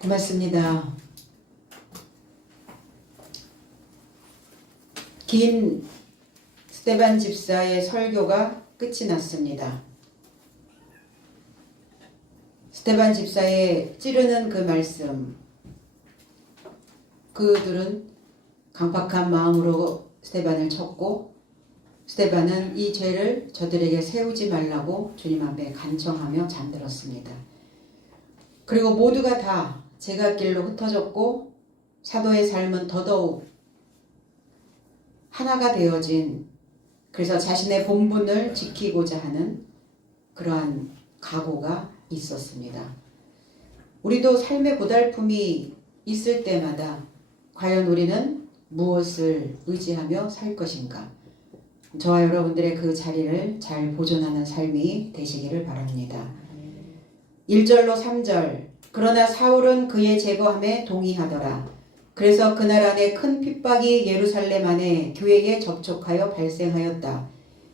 고맙습니다. 긴 스테반 집사의 설교가 끝이 났습니다. 스테반 집사의 찌르는 그 말씀, 그들은 강팍한 마음으로 스테반을 쳤고, 스테반은 이 죄를 저들에게 세우지 말라고 주님 앞에 간청하며 잠들었습니다. 그리고 모두가 다 제갓길로 흩어졌고, 사도의 삶은 더더욱 하나가 되어진, 그래서 자신의 본분을 지키고자 하는 그러한 각오가 있었습니다. 우리도 삶의 고달픔이 있을 때마다 과연 우리는 무엇을 의지하며 살 것인가? 저와 여러분들의 그 자리를 잘 보존하는 삶이 되시기를 바랍니다. 1절로 3절. 그러나 사울은 그의 제거함에 동의하더라. 그래서 그날 안에 큰 핍박이 예루살렘 안에 교회에 접촉하여 발생하였다.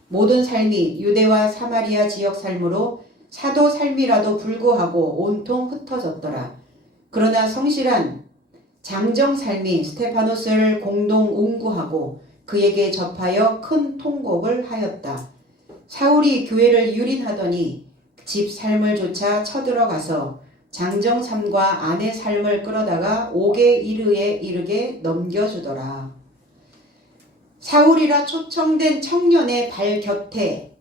모든 삶이 유대와 사마리아 지역 삶으로 사도 삶이라도 불구하고 온통 흩어졌더라. 그러나 성실한 장정 삶이 스테파노스를 공동 옹구하고 그에게 접하여 큰 통곡을 하였다. 사울이 교회를 유린하더니 집 삶을 조차 쳐들어가서 장정 삶과 아내 삶을 끌어다가 옥에 이르게 넘겨주더라. 사울이라 초청된 청년의 발 곁에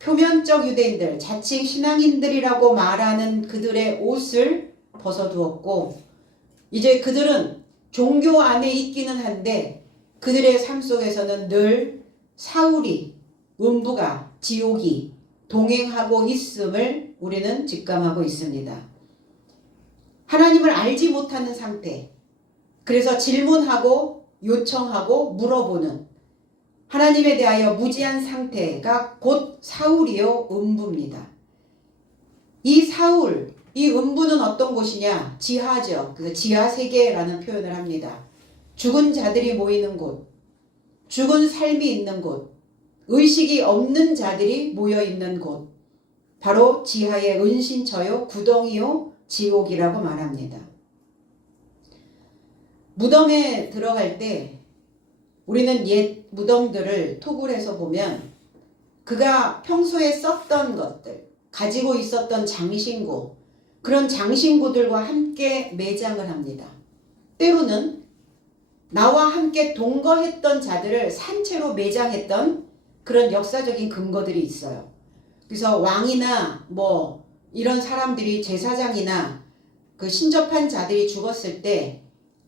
표면적 유대인들, 자칭 신앙인들이라고 말하는 그들의 옷을 벗어두었고, 이제 그들은 종교 안에 있기는 한데 그들의 삶 속에서는 늘 사울이, 음부가, 지옥이 동행하고 있음을 우리는 직감하고 있습니다. 하나님을 알지 못하는 상태, 그래서 질문하고 요청하고 물어보는 하나님에 대하여 무지한 상태가 곧 사울이요 음부입니다. 이 사울, 이 음부는 어떤 곳이냐? 지하죠. 그래서 지하 세계라는 표현을 합니다. 죽은 자들이 모이는 곳, 죽은 삶이 있는 곳, 의식이 없는 자들이 모여있는 곳, 바로 지하의 은신처요 구덩이요 지옥이라고 말합니다. 무덤에 들어갈 때 우리는 옛 무덤들을 토굴에서 보면 그가 평소에 썼던 것들, 가지고 있었던 장신구, 그런 장신구들과 함께 매장을 합니다. 때로는 나와 함께 동거했던 자들을 산채로 매장했던 그런 역사적인 근거들이 있어요. 그래서 왕이나 뭐 이런 사람들이 제사장이나 그 신접한 자들이 죽었을 때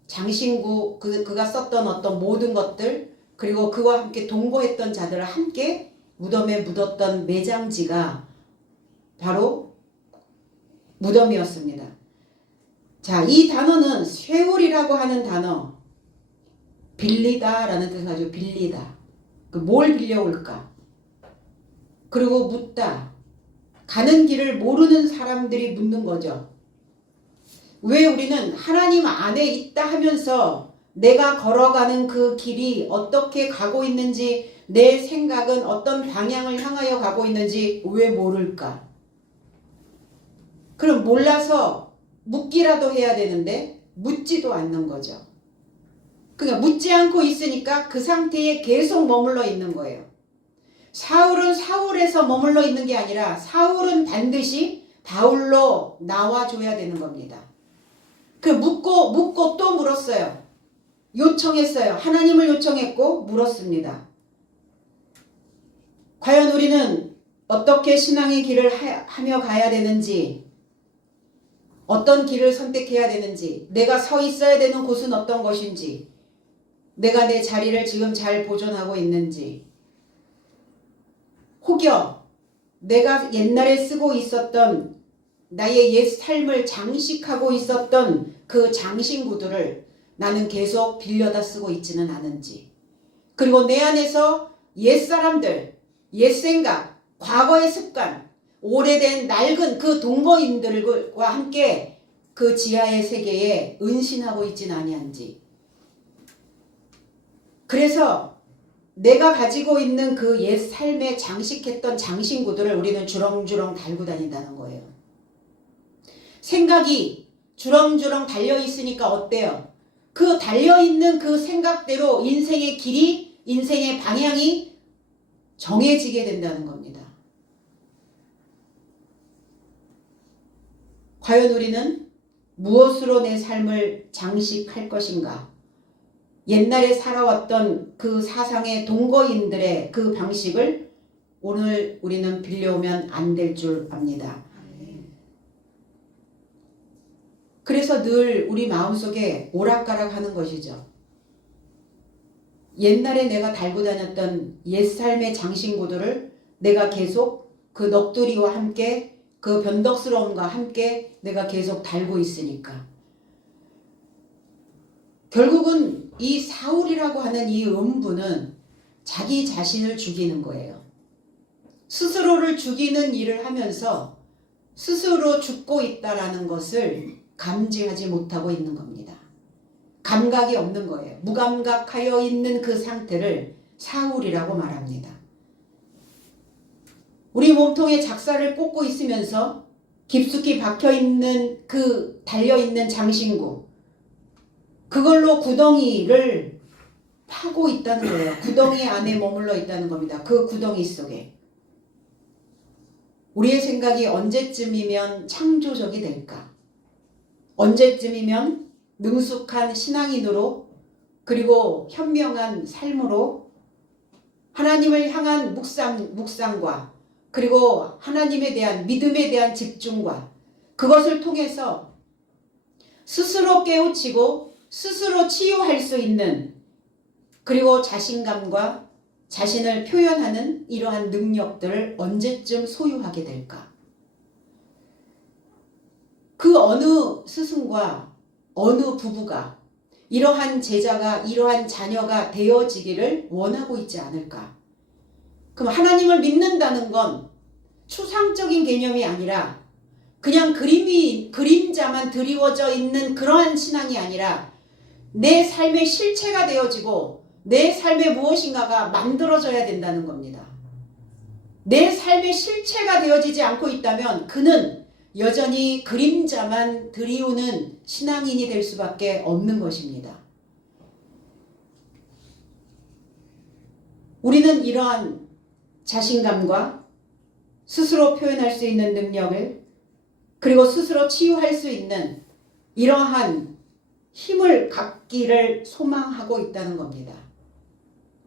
장신구, 그가 썼던 어떤 모든 것들, 그리고 그와 함께 동거했던 자들을 함께 무덤에 묻었던 매장지가 바로 무덤이었습니다. 자, 이 단어는 쇠울이라고 하는 단어, 빌리다 라는 뜻을 가지고 빌리다. 뭘 빌려올까? 그리고 묻다. 가는 길을 모르는 사람들이 묻는 거죠. 왜 우리는 하나님 안에 있다 하면서 내가 걸어가는 그 길이 어떻게 가고 있는지, 내 생각은 어떤 방향을 향하여 가고 있는지 왜 모를까? 그럼 몰라서 묻기라도 해야 되는데 묻지도 않는 거죠. 그러니까 묻지 않고 있으니까 그 상태에 계속 머물러 있는 거예요. 사울은 사울에서 머물러 있는 게 아니라 사울은 반드시 바울로 나와줘야 되는 겁니다. 그 묻고 또 물었어요. 요청했어요. 하나님을 요청했고 물었습니다. 과연 우리는 어떻게 신앙의 길을 하며 가야 되는지, 어떤 길을 선택해야 되는지, 내가 서 있어야 되는 곳은 어떤 것인지, 내가 내 자리를 지금 잘 보존하고 있는지, 혹여 내가 옛날에 쓰고 있었던 나의 옛 삶을 장식하고 있었던 그 장신구들을 나는 계속 빌려다 쓰고 있지는 않은지, 그리고 내 안에서 옛 사람들, 옛 생각, 과거의 습관, 오래된 낡은 그 동거인들과 함께 그 지하의 세계에 은신하고 있지는 아니한지, 그래서 내가 가지고 있는 그 옛 삶에 장식했던 장신구들을 우리는 주렁주렁 달고 다닌다는 거예요. 생각이 주렁주렁 달려있으니까 어때요? 그 달려있는 그 생각대로 인생의 길이, 인생의 방향이 정해지게 된다는 겁니다. 과연 우리는 무엇으로 내 삶을 장식할 것인가? 옛날에 살아왔던 그 사상의 동거인들의 그 방식을 오늘 우리는 빌려오면 안 될 줄 압니다. 그래서 늘 우리 마음속에 오락가락 하는 것이죠. 옛날에 내가 달고 다녔던 옛삶의 장신구들을 내가 계속 그 넋두리와 함께 그 변덕스러움과 함께 내가 계속 달고 있으니까. 결국은 이 사울이라고 하는 이 음부는 자기 자신을 죽이는 거예요. 스스로를 죽이는 일을 하면서 스스로 죽고 있다라는 것을 감지하지 못하고 있는 겁니다. 감각이 없는 거예요. 무감각하여 있는 그 상태를 사울이라고 말합니다. 우리 몸통에 작사를 꽂고 있으면서 깊숙이 박혀있는 그 달려있는 장신구, 그걸로 구덩이를 파고 있다는 거예요. 구덩이 안에 머물러 있다는 겁니다. 그 구덩이 속에. 우리의 생각이 언제쯤이면 창조적이 될까? 언제쯤이면 능숙한 신앙인으로 그리고 현명한 삶으로 하나님을 향한 묵상과 그리고 하나님에 대한 믿음에 대한 집중과 그것을 통해서 스스로 깨우치고 스스로 치유할 수 있는 그리고 자신감과 자신을 표현하는 이러한 능력들을 언제쯤 소유하게 될까? 그 어느 스승과 어느 부부가 이러한 제자가 이러한 자녀가 되어지기를 원하고 있지 않을까? 그럼 하나님을 믿는다는 건 추상적인 개념이 아니라 그냥 그림자만 드리워져 있는 그러한 신앙이 아니라 내 삶의 실체가 되어지고 내 삶의 무엇인가가 만들어져야 된다는 겁니다. 내 삶의 실체가 되어지지 않고 있다면 그는 여전히 그림자만 드리우는 신앙인이 될 수밖에 없는 것입니다. 우리는 이러한 자신감과 스스로 표현할 수 있는 능력을 그리고 스스로 치유할 수 있는 이러한 힘을 갖기를 소망하고 있다는 겁니다.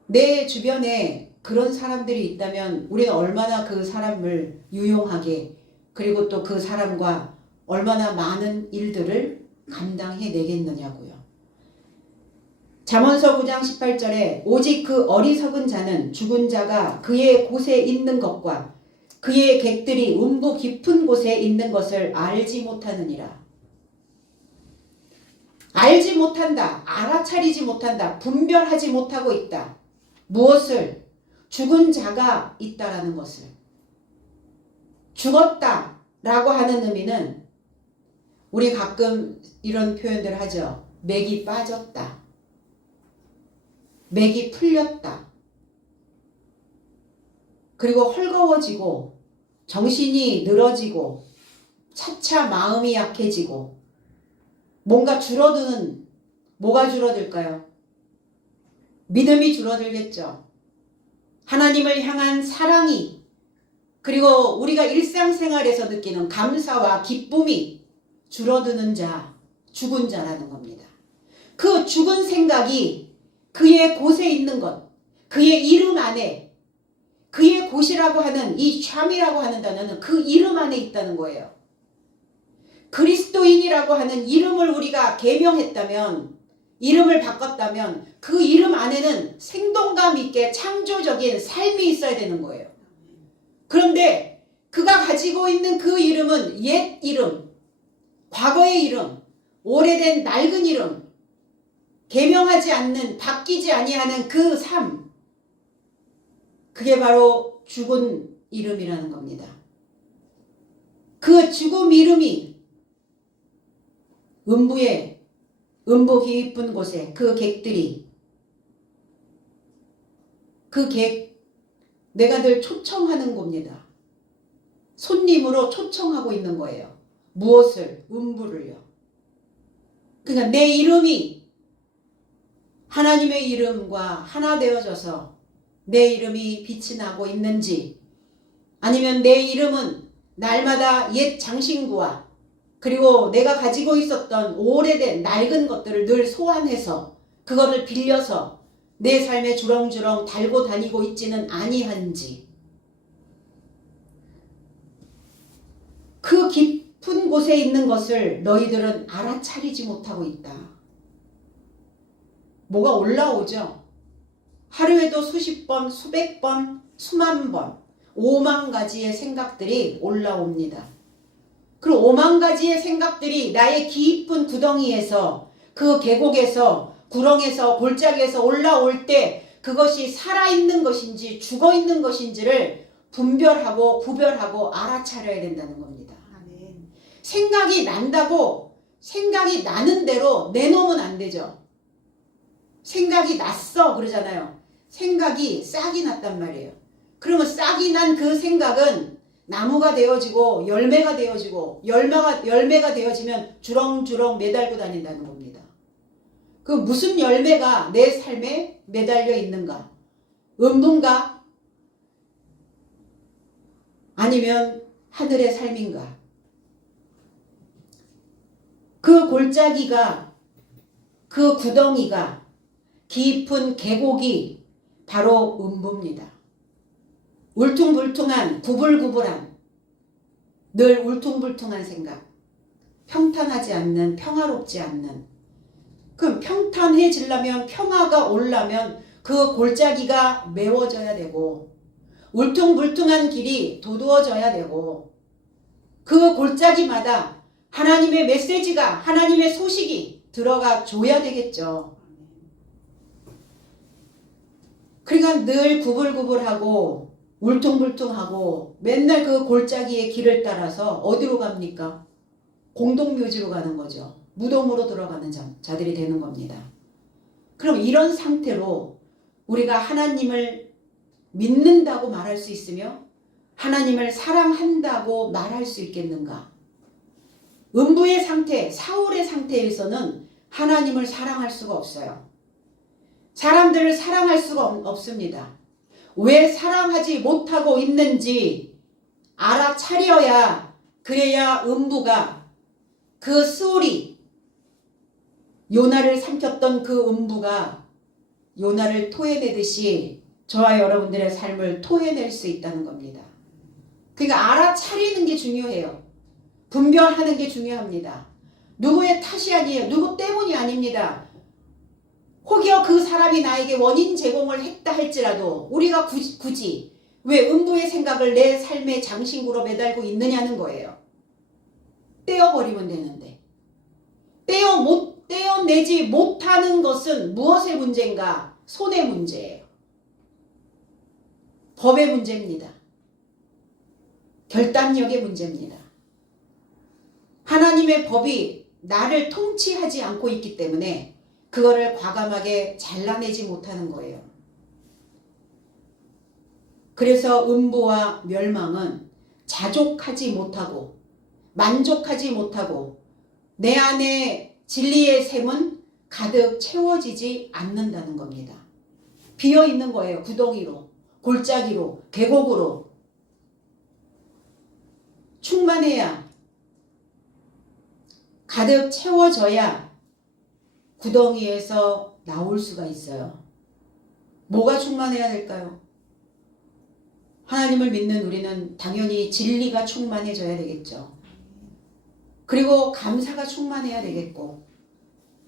내 주변에 그런 사람들이 있다면 우리는 얼마나 그 사람을 유용하게 그리고 또 그 사람과 얼마나 많은 일들을 감당해 내겠느냐고요. 잠언서 9장 18절에 오직 그 어리석은 자는 죽은 자가 그의 곳에 있는 것과 그의 객들이 음부 깊은 곳에 있는 것을 알지 못하느니라. 알지 못한다. 알아차리지 못한다. 분별하지 못하고 있다. 무엇을? 죽은 자가 있다라는 것을. 죽었다라고 하는 의미는 우리 가끔 이런 표현들 하죠. 맥이 빠졌다. 맥이 풀렸다. 그리고 헐거워지고 정신이 늘어지고 차차 마음이 약해지고 뭔가 줄어드는 뭐가 줄어들까요? 믿음이 줄어들겠죠. 하나님을 향한 사랑이 그리고 우리가 일상생활에서 느끼는 감사와 기쁨이 줄어드는 자, 죽은 자라는 겁니다. 그 죽은 생각이 그의 곳에 있는 것, 그의 이름 안에 그의 곳이라고 하는 이 샴이라고 하는 단어는 그 이름 안에 있다는 거예요. 그리스도인이라고 하는 이름을 우리가 계명했다면 이름을 바꿨다면 그 이름 안에는 생동감 있게 창조적인 삶이 있어야 되는 거예요. 그런데 그가 가지고 있는 그 이름은 옛 이름, 과거의 이름, 오래된 낡은 이름, 계명하지 않는 바뀌지 아니하는 그 삶, 그게 바로 죽은 이름이라는 겁니다. 그 죽음 이름이 음부 깊은 곳에 그 객들이 그 객 내가 늘 초청하는 겁니다. 손님으로 초청하고 있는 거예요. 무엇을? 음부를요. 그러니까 내 이름이 하나님의 이름과 하나 되어져서 내 이름이 빛이 나고 있는지, 아니면 내 이름은 날마다 옛 장신구와 그리고 내가 가지고 있었던 오래된 낡은 것들을 늘 소환해서 그거를 빌려서 내 삶에 주렁주렁 달고 다니고 있지는 아니한지, 그 깊은 곳에 있는 것을 너희들은 알아차리지 못하고 있다. 뭐가 올라오죠? 하루에도 수십 번, 수백 번, 수만 번, 5만 가지의 생각들이 올라옵니다. 그리고 5만 가지의 생각들이 나의 깊은 구덩이에서, 그 계곡에서, 구렁에서, 골짜기에서 올라올 때 그것이 살아있는 것인지 죽어있는 것인지를 분별하고 구별하고 알아차려야 된다는 겁니다. 아멘. 생각이 난다고 생각이 나는 대로 내놓으면 안 되죠. 생각이 났어 그러잖아요. 생각이 싹이 났단 말이에요. 그러면 싹이 난 그 생각은 나무가 되어지고 열매가 되어지고 열매가 되어지면 주렁주렁 매달고 다닌다는 겁니다. 그 무슨 열매가 내 삶에 매달려 있는가? 음부인가? 아니면 하늘의 삶인가? 그 골짜기가, 그 구덩이가, 깊은 계곡이 바로 음부입니다. 울퉁불퉁한, 구불구불한, 늘 울퉁불퉁한 생각, 평탄하지 않는, 평화롭지 않는. 그럼 평탄해지려면, 평화가 오려면 그 골짜기가 메워져야 되고, 울퉁불퉁한 길이 도두어져야 되고, 그 골짜기마다 하나님의 메시지가, 하나님의 소식이 들어가 줘야 되겠죠. 그러니까 늘 구불구불하고 울퉁불퉁하고 맨날 그 골짜기의 길을 따라서 어디로 갑니까? 공동묘지로 가는 거죠. 무덤으로 들어가는 자들이 되는 겁니다. 그럼 이런 상태로 우리가 하나님을 믿는다고 말할 수 있으며 하나님을 사랑한다고 말할 수 있겠는가? 음부의 상태, 사울의 상태에서는 하나님을 사랑할 수가 없어요. 사람들을 사랑할 수가 없습니다. 왜 사랑하지 못하고 있는지 알아차려야, 그래야 음부가, 그 스올이, 요나를 삼켰던 그 음부가 요나를 토해내듯이 저와 여러분들의 삶을 토해낼 수 있다는 겁니다. 그러니까 알아차리는 게 중요해요. 분별하는 게 중요합니다. 누구의 탓이 아니에요. 누구 때문이 아닙니다. 혹여 그 사람이 나에게 원인 제공을 했다 할지라도 우리가 굳이 왜 음부의 생각을 내 삶의 장신구로 매달고 있느냐는 거예요. 떼어버리면 되는데. 떼어내지 못하는 것은 무엇의 문제인가? 손의 문제예요. 법의 문제입니다. 결단력의 문제입니다. 하나님의 법이 나를 통치하지 않고 있기 때문에 그거를 과감하게 잘라내지 못하는 거예요. 그래서 음부와 멸망은 자족하지 못하고 만족하지 못하고 내 안에 진리의 샘은 가득 채워지지 않는다는 겁니다. 비어있는 거예요. 구덩이로, 골짜기로, 계곡으로. 충만해야, 가득 채워져야 구덩이에서 나올 수가 있어요. 뭐가 충만해야 될까요? 하나님을 믿는 우리는 당연히 진리가 충만해져야 되겠죠. 그리고 감사가 충만해야 되겠고,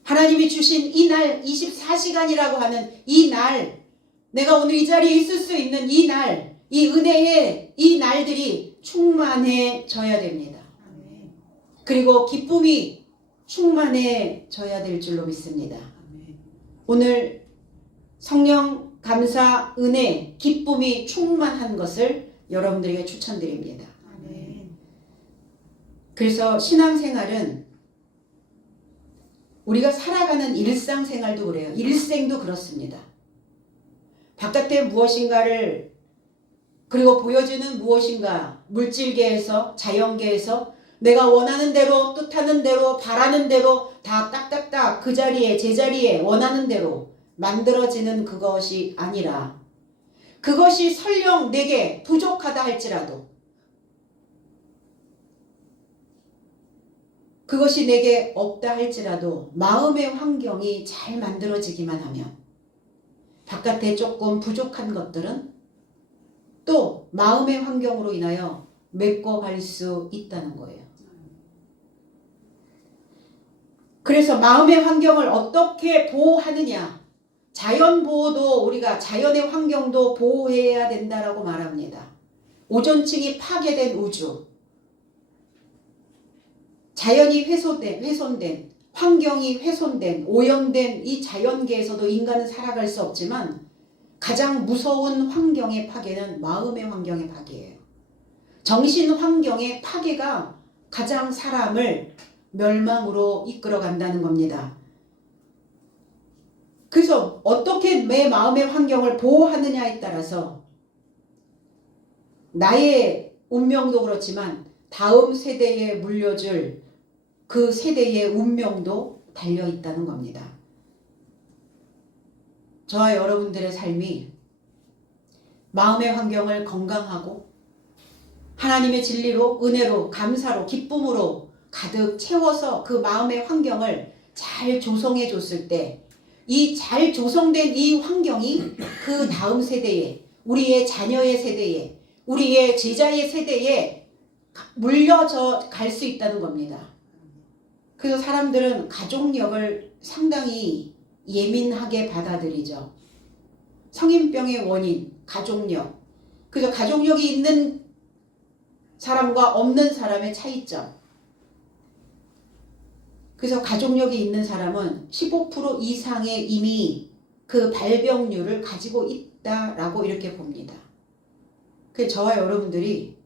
하나님이 주신 이 날, 24시간이라고 하는 이 날, 내가 오늘 이 자리에 있을 수 있는 이 날, 이 은혜의 이 날들이 충만해져야 됩니다. 그리고 기쁨이 충만해져야 될 줄로 믿습니다. 오늘 성령, 감사, 은혜, 기쁨이 충만한 것을 여러분들에게 추천드립니다. 그래서 신앙생활은 우리가 살아가는 일상생활도 그래요. 일생도 그렇습니다. 바깥에 무엇인가를, 그리고 보여주는 무엇인가, 물질계에서, 자연계에서 내가 원하는 대로, 뜻하는 대로, 바라는 대로 다 딱딱딱 그 자리에, 제자리에 원하는 대로 만들어지는 그것이 아니라, 그것이 설령 내게 부족하다 할지라도, 그것이 내게 없다 할지라도 마음의 환경이 잘 만들어지기만 하면 바깥에 조금 부족한 것들은 또 마음의 환경으로 인하여 메꿔갈 수 있다는 거예요. 그래서 마음의 환경을 어떻게 보호하느냐, 자연 보호도 우리가 자연의 환경도 보호해야 된다라고 말합니다. 오존층이 파괴된 우주, 자연이 훼손된, 환경이 훼손된, 오염된 이 자연계에서도 인간은 살아갈 수 없지만 가장 무서운 환경의 파괴는 마음의 환경의 파괴예요. 정신 환경의 파괴가 가장 사람을 멸망으로 이끌어 간다는 겁니다. 그래서 어떻게 내 마음의 환경을 보호하느냐에 따라서 나의 운명도 그렇지만 다음 세대에 물려줄 그 세대의 운명도 달려 있다는 겁니다. 저와 여러분들의 삶이 마음의 환경을 건강하고 하나님의 진리로, 은혜로, 감사로, 기쁨으로 가득 채워서 그 마음의 환경을 잘 조성해 줬을 때, 이 잘 조성된 이 환경이 그 다음 세대에, 우리의 자녀의 세대에, 우리의 제자의 세대에 물려져 갈 수 있다는 겁니다. 그래서 사람들은 가족력을 상당히 예민하게 받아들이죠. 성인병의 원인, 가족력. 그래서 가족력이 있는 사람과 없는 사람의 차이점. 그래서 가족력이 있는 사람은 15% 이상의 이미 그 발병률을 가지고 있다라고 이렇게 봅니다. 그래서 저와 여러분들이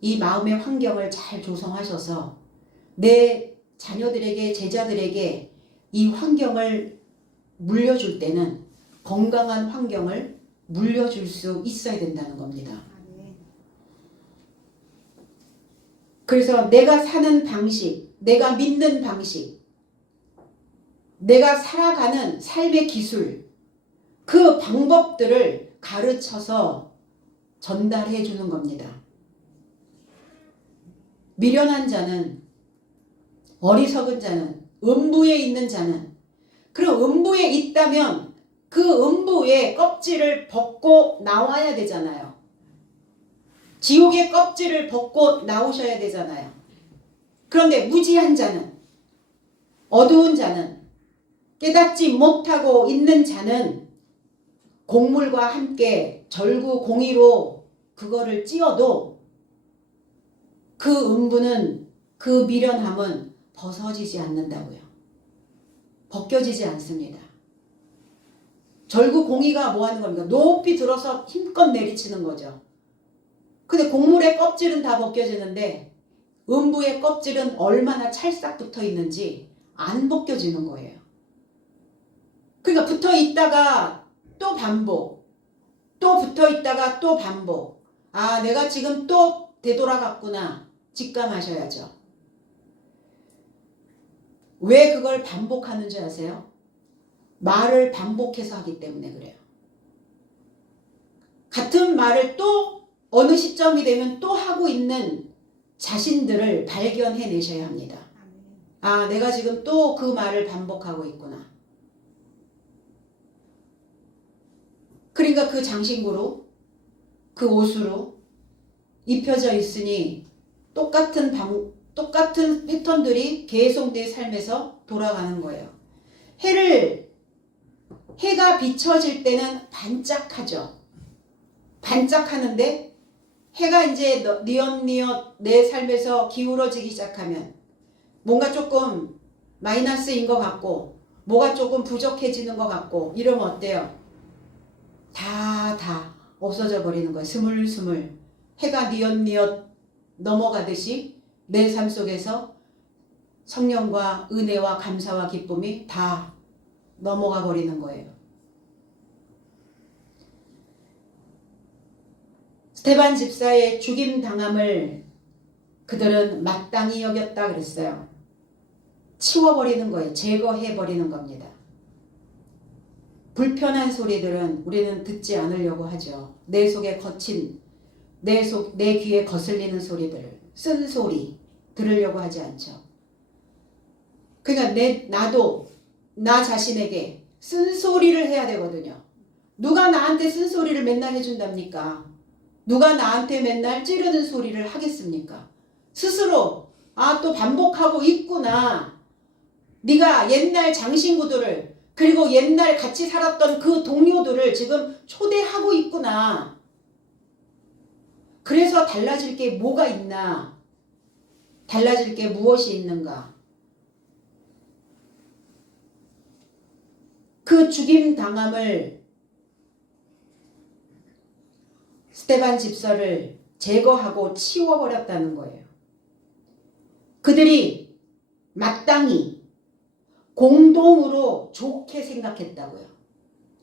이 마음의 환경을 잘 조성하셔서 내 자녀들에게, 제자들에게 이 환경을 물려줄 때는 건강한 환경을 물려줄 수 있어야 된다는 겁니다. 그래서 내가 사는 방식, 내가 믿는 방식, 내가 살아가는 삶의 기술, 그 방법들을 가르쳐서 전달해 주는 겁니다. 미련한 자는, 어리석은 자는, 음부에 있는 자는, 그럼 음부에 있다면 그 음부의 껍질을 벗고 나와야 되잖아요. 지옥의 껍질을 벗고 나오셔야 되잖아요. 그런데 무지한 자는, 어두운 자는, 깨닫지 못하고 있는 자는 곡물과 함께 절구 공의로 그거를 찧어도 그 음부는, 그 미련함은 벗어지지 않는다고요. 벗겨지지 않습니다. 절구 공의가 뭐 하는 겁니까? 높이 들어서 힘껏 내리치는 거죠. 근데 곡물의 껍질은 다 벗겨지는데 음부의 껍질은 얼마나 찰싹 붙어 있는지 안 벗겨지는 거예요. 그러니까 붙어 있다가 또 반복, 또 붙어 있다가 또 반복. 아, 내가 지금 또 되돌아갔구나. 직감하셔야죠. 왜 그걸 반복하는 줄 아세요? 말을 반복해서 하기 때문에 그래요. 같은 말을 또 어느 시점이 되면 또 하고 있는 자신들을 발견해 내셔야 합니다. 아, 내가 지금 또 그 말을 반복하고 있구나. 그러니까 그 장신구로, 그 옷으로 입혀져 있으니 똑같은 패턴들이 계속 내 삶에서 돌아가는 거예요. 해가 비춰질 때는 반짝하죠. 반짝하는데 해가 이제 뉘엿뉘엿 내 삶에서 기울어지기 시작하면 뭔가 조금 마이너스인 것 같고 뭐가 조금 부족해지는 것 같고 이러면 어때요? 다 없어져 버리는 거예요. 스물스물 해가 뉘엿뉘엿 넘어가듯이 내 삶 속에서 성령과 은혜와 감사와 기쁨이 다 넘어가 버리는 거예요. 스데반 집사의 죽임 당함을 그들은 마땅히 여겼다 그랬어요. 치워버리는 거예요. 제거해버리는 겁니다. 불편한 소리들은 우리는 듣지 않으려고 하죠. 내 속에 거친, 내 귀에 거슬리는 소리들을, 쓴소리 들으려고 하지 않죠. 그러니까 나도 나 자신에게 쓴소리를 해야 되거든요. 누가 나한테 쓴소리를 맨날 해준답니까? 누가 나한테 맨날 찌르는 소리를 하겠습니까? 스스로 또 반복하고 있구나. 네가 옛날 장신구들을 그리고 옛날 같이 살았던 그 동료들을 지금 초대하고 있구나. 그래서 달라질 게 뭐가 있나? 달라질 게 무엇이 있는가? 그 죽임 당함을 스데반 집사를 제거하고 치워버렸다는 거예요. 그들이 마땅히 공동으로 좋게 생각했다고요.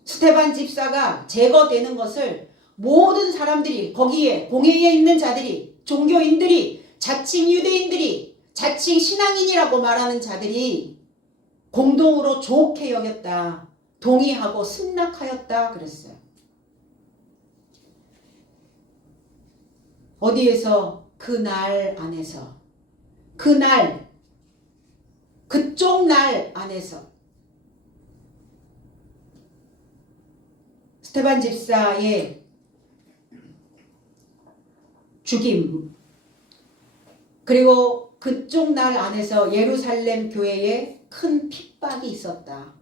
스데반 집사가 제거되는 것을 모든 사람들이, 거기에 공회에 있는 자들이, 종교인들이, 자칭 유대인들이, 자칭 신앙인이라고 말하는 자들이 공동으로 좋게 여겼다. 동의하고 승낙하였다 그랬어요. 어디에서? 그날 안에서. 그날, 그쪽 날 안에서 스데반 집사의 죽임, 그리고 그쪽 날 안에서 예루살렘 교회에 큰 핍박이 있었다.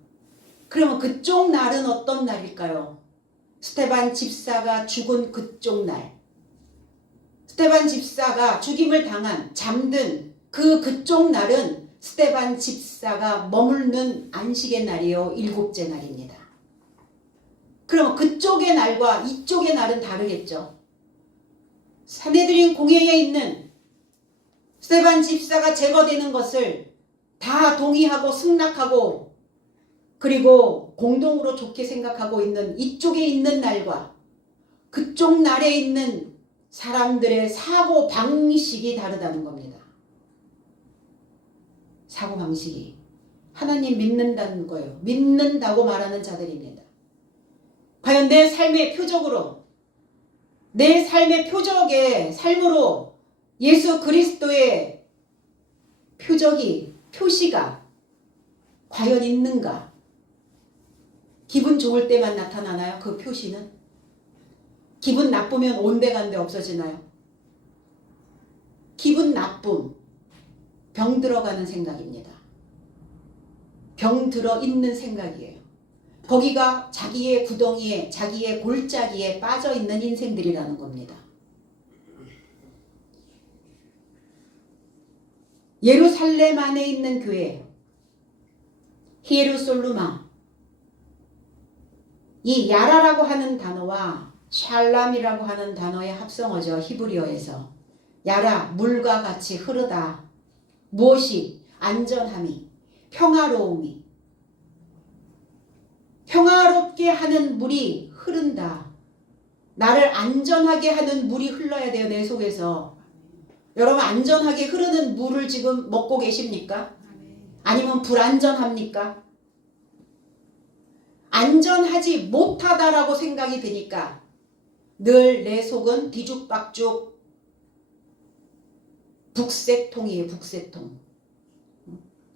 그러면 그쪽 날은 어떤 날일까요? 스데반 집사가 죽은 그쪽 날, 스데반 집사가 죽임을 당한, 잠든 그쪽 날은 스데반 집사가 머물는 안식의 날이요, 일곱째 날입니다. 그러면 그쪽의 날과 이쪽의 날은 다르겠죠. 산헤드린 공회에 있는 스데반 집사가 제거되는 것을 다 동의하고 승낙하고 그리고 공동으로 좋게 생각하고 있는 이쪽에 있는 날과 그쪽 날에 있는 사람들의 사고 방식이 다르다는 겁니다. 사고 방식이. 하나님 믿는다는 거예요. 믿는다고 말하는 자들입니다. 과연 내 삶의 표적으로, 내 삶의 표적의 삶으로 예수 그리스도의 표시가 과연 있는가? 기분 좋을 때만 나타나나요? 그 표시는? 기분 나쁘면 온데간데 없어지나요? 기분 나쁨, 병 들어가는 생각입니다. 병 들어 있는 생각이에요. 거기가 자기의 구덩이에, 자기의 골짜기에 빠져 있는 인생들이라는 겁니다. 예루살렘 안에 있는 교회, 히에루솔루마, 이 야라라고 하는 단어와 샬람이라고 하는 단어의 합성어죠. 히브리어에서. 야라, 물과 같이 흐르다. 무엇이? 안전함이, 평화로움이. 평화롭게 하는 물이 흐른다. 나를 안전하게 하는 물이 흘러야 돼요. 내 속에서. 여러분, 안전하게 흐르는 물을 지금 먹고 계십니까? 아니면 불안전합니까? 안전하지 못하다라고 생각이 드니까 늘 내 속은 뒤죽박죽 북새통이에요. 북새통.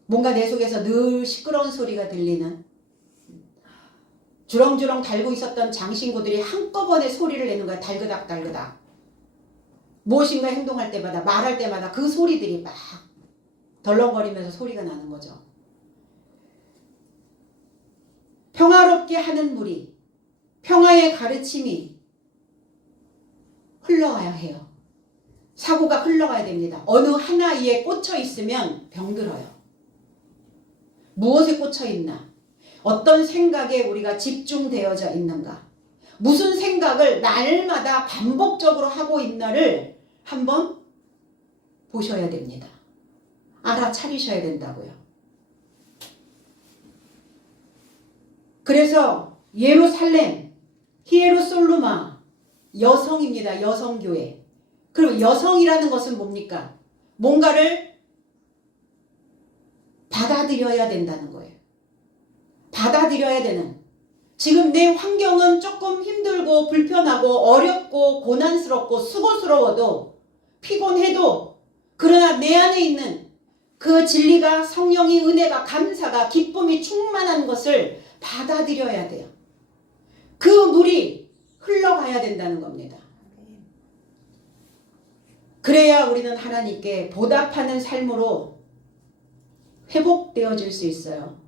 뭔가 내 속에서 늘 시끄러운 소리가 들리는, 주렁주렁 달고 있었던 장신구들이 한꺼번에 소리를 내는 거야. 달그닥 달그닥. 무엇인가 행동할 때마다, 말할 때마다 그 소리들이 막 덜렁거리면서 소리가 나는 거죠. 평화롭게 하는 물이, 평화의 가르침이 흘러가야 해요. 사고가 흘러가야 됩니다. 어느 하나에 꽂혀 있으면 병들어요. 무엇에 꽂혀 있나? 어떤 생각에 우리가 집중되어져 있는가? 무슨 생각을 날마다 반복적으로 하고 있나를 한번 보셔야 됩니다. 알아차리셔야 된다고요. 그래서 예루살렘, 히에루솔루마, 여성입니다. 여성교회. 그리고 여성이라는 것은 뭡니까? 뭔가를 받아들여야 된다는 거예요. 받아들여야 되는. 지금 내 환경은 조금 힘들고 불편하고 어렵고 고난스럽고 수고스러워도 피곤해도 그러나 내 안에 있는 그 진리가 성령의 은혜가 감사가 기쁨이 충만한 것을 받아들여야 돼요. 그 물이 흘러가야 된다는 겁니다. 그래야 우리는 하나님께 보답하는 삶으로 회복되어질 수 있어요.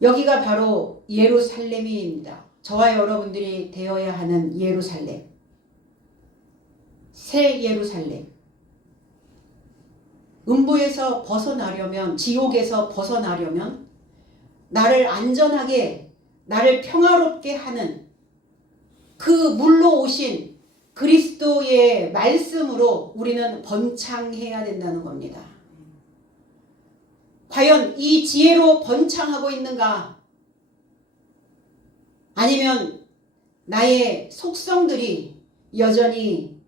여기가 바로 예루살렘입니다. 저와 여러분들이 되어야 하는 예루살렘. 새 예루살렘. 음부에서 벗어나려면, 지옥에서 벗어나려면 나를 안전하게, 나를 평화롭게 하는 그 물로 오신 그리스도의 말씀으로 우리는 번창해야 된다는 겁니다. 과연 이 지혜로 번창하고 있는가? 아니면 나의 속성들이 여전히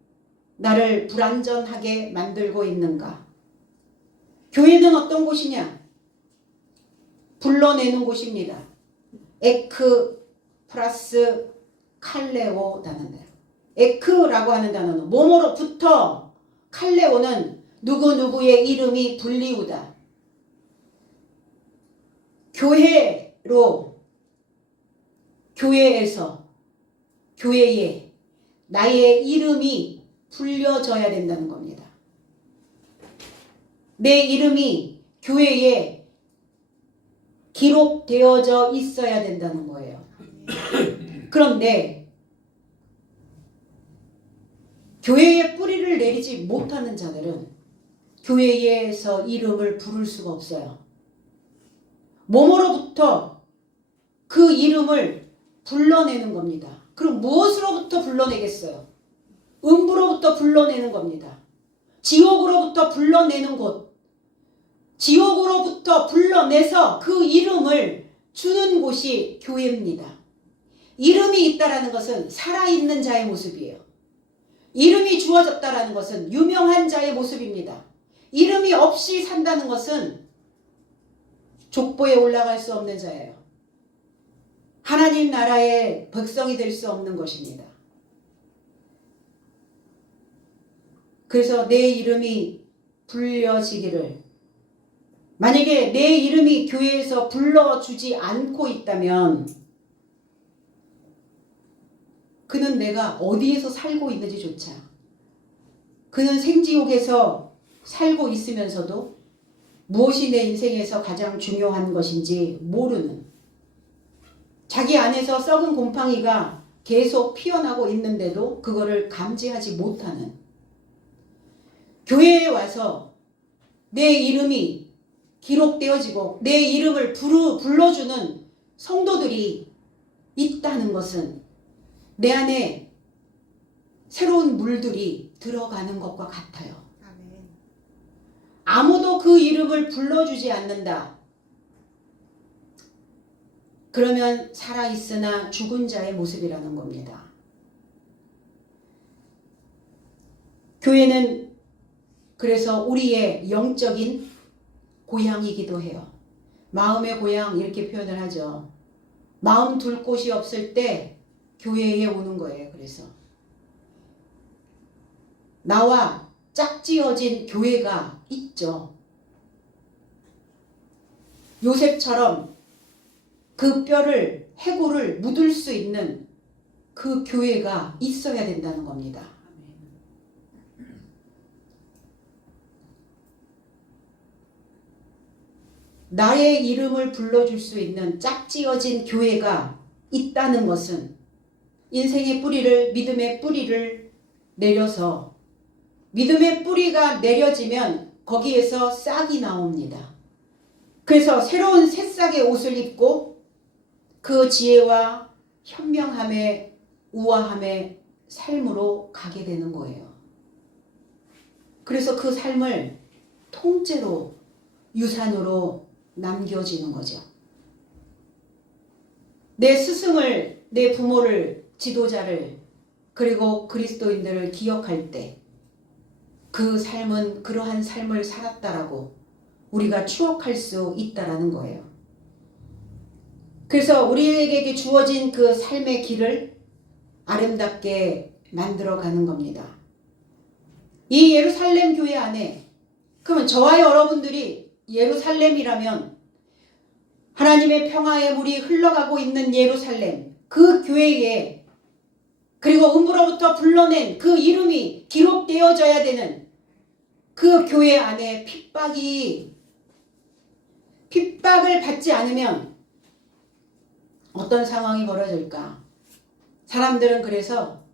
나를 불안전하게 만들고 있는가? 교회는 어떤 곳이냐? 불러내는 곳입니다. 에크 플러스 칼레오라는 단어. 에크라고 하는 단어는 뭐뭐로부터, 칼레오는 누구누구의 이름이 불리우다. 교회로, 교회에서, 교회에 나의 이름이 불려져야 된다는 겁니다. 내 이름이 교회에 기록되어져 있어야 된다는 거예요. 그런데 교회에 뿌리를 내리지 못하는 자들은 교회에서 이름을 부를 수가 없어요. 뭐뭐로부터 그 이름을 불러내는 겁니다. 그럼 무엇으로부터 불러내겠어요? 음부로부터 불러내는 겁니다. 지옥으로부터 불러내는 곳. 지옥으로부터 불러내서 그 이름을 주는 곳이 교회입니다. 이름이 있다라는 것은 살아있는 자의 모습이에요. 이름이 주어졌다라는 것은 유명한 자의 모습입니다. 이름이 없이 산다는 것은 족보에 올라갈 수 없는 자예요. 하나님 나라의 백성이 될 수 없는 것입니다. 그래서 내 이름이 불려지기를, 만약에 내 이름이 교회에서 불러주지 않고 있다면 그는 내가 어디에서 살고 있는지조차, 그는 생지옥에서 살고 있으면서도 무엇이 내 인생에서 가장 중요한 것인지 모르는, 자기 안에서 썩은 곰팡이가 계속 피어나고 있는데도 그거를 감지하지 못하는, 교회에 와서 내 이름이 기록되어지고 내 이름을 불러주는 성도들이 있다는 것은 내 안에 새로운 물들이 들어가는 것과 같아요. 아무도 그 이름을 불러주지 않는다. 그러면 살아있으나 죽은 자의 모습이라는 겁니다. 교회는 그래서 우리의 영적인 고향이기도 해요. 마음의 고향 이렇게 표현을 하죠. 마음 둘 곳이 없을 때 교회에 오는 거예요. 그래서 나와 짝지어진 교회가 있죠. 요셉처럼 그 뼈를, 해골을 묻을 수 있는 그 교회가 있어야 된다는 겁니다. 나의 이름을 불러줄 수 있는 짝지어진 교회가 있다는 것은 인생의 뿌리를, 믿음의 뿌리를 내려서, 믿음의 뿌리가 내려지면 거기에서 싹이 나옵니다. 그래서 새로운 새싹의 옷을 입고 그 지혜와 현명함의 우아함의 삶으로 가게 되는 거예요. 그래서 그 삶을 통째로 유산으로 남겨지는 거죠. 내 스승을, 내 부모를, 지도자를, 그리고 그리스도인들을 기억할 때 그 삶은 그러한 삶을 살았다라고 우리가 추억할 수 있다라는 거예요. 그래서 우리에게 주어진 그 삶의 길을 아름답게 만들어가는 겁니다. 이 예루살렘 교회 안에, 그러면 저와 여러분들이 예루살렘이라면 하나님의 평화의 물이 흘러가고 있는 예루살렘, 그 교회에, 그리고 음부로부터 불러낸 그 이름이 기록되어져야 되는 그 교회 안에 핍박을 받지 않으면 어떤 상황이 벌어질까? 사람들은 그래서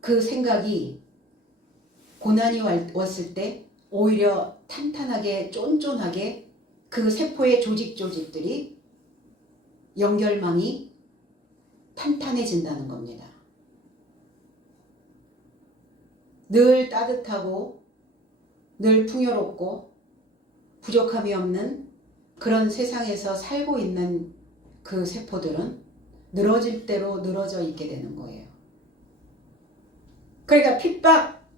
그 생각이 고난이 왔을 때 오히려 탄탄하게 쫀쫀하게 그 세포의 조직들이 연결망이 탄탄해진다는 겁니다. 늘 따뜻하고 늘 풍요롭고 부족함이 없는 그런 세상에서 살고 있는 그 세포들은 늘어질 대로 늘어져 있게 되는 거예요. 그러니까 핍박,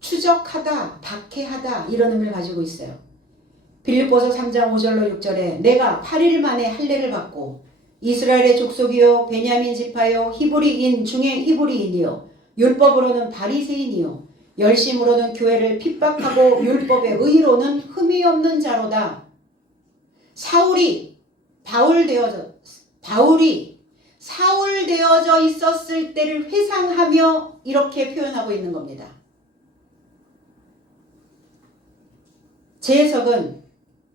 추적하다, 박해하다 이런 의미를 가지고 있어요. 빌립보서 3장 5절로 6절에 내가 8일 만에 할례를 받고 이스라엘의 족속이요 베냐민 지파요 히브리인 중에 히브리인이요 율법으로는 바리새인이요 열심으로는 교회를 핍박하고 율법의 의로는 흠이 없는 자로다. 바울이 사울 되어져 있었을 때를 회상하며 이렇게 표현하고 있는 겁니다. 제 해석은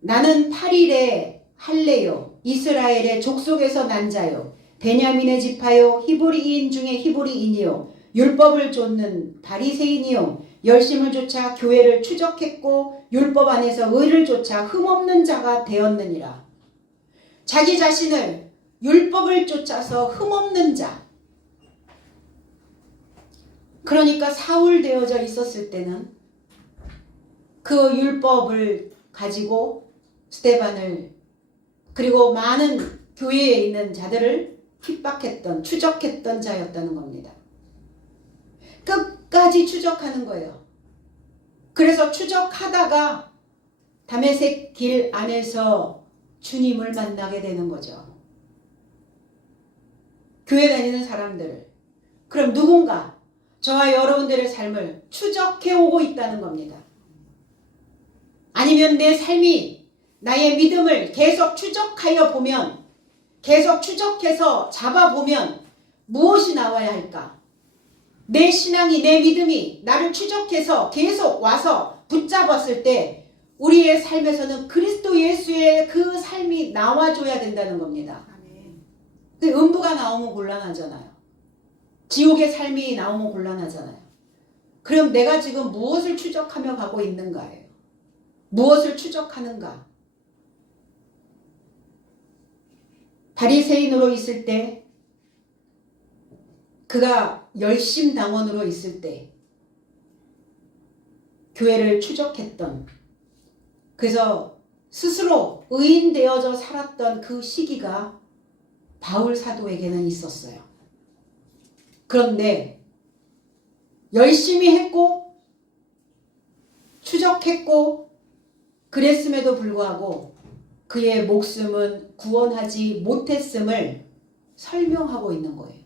나는 8일의 할례요 이스라엘의 족속에서 난 자요 베냐민의 지파요 히브리인 중에 히브리인이요 율법을 좇는 바리새인이요 열심을 좇아 교회를 추적했고 율법 안에서 의를 좇아 흠없는 자가 되었느니라. 자기 자신을 율법을 쫓아서 흠없는 자, 그러니까 사울 되어져 있었을 때는 그 율법을 가지고 스데반을 그리고 많은 교회에 있는 자들을 핍박했던 추적했던 자였다는 겁니다. 끝까지 추적하는 거예요. 그래서 추적하다가 다메섹 길 안에서 주님을 만나게 되는 거죠. 교회 다니는 사람들을, 그럼 누군가 저와 여러분들의 삶을 추적해 오고 있다는 겁니다. 아니면 내 삶이 나의 믿음을 계속 추적하여 보면, 계속 추적해서 잡아보면 무엇이 나와야 할까? 내 신앙이, 내 믿음이 나를 추적해서 계속 와서 붙잡았을 때 우리의 삶에서는 그리스도 예수의 그 삶이 나와줘야 된다는 겁니다. 근데 음부가 나오면 곤란하잖아요. 지옥의 삶이 나오면 곤란하잖아요. 그럼 내가 지금 무엇을 추적하며 가고 있는가예요. 무엇을 추적하는가? 바리새인으로 있을 때, 그가 열심당원으로 있을 때 교회를 추적했던, 그래서 스스로 의인 되어져 살았던 그 시기가 바울 사도에게는 있었어요. 그런데 열심히 했고 추적했고 그랬음에도 불구하고 그의 목숨은 구원하지 못했음을 설명하고 있는 거예요.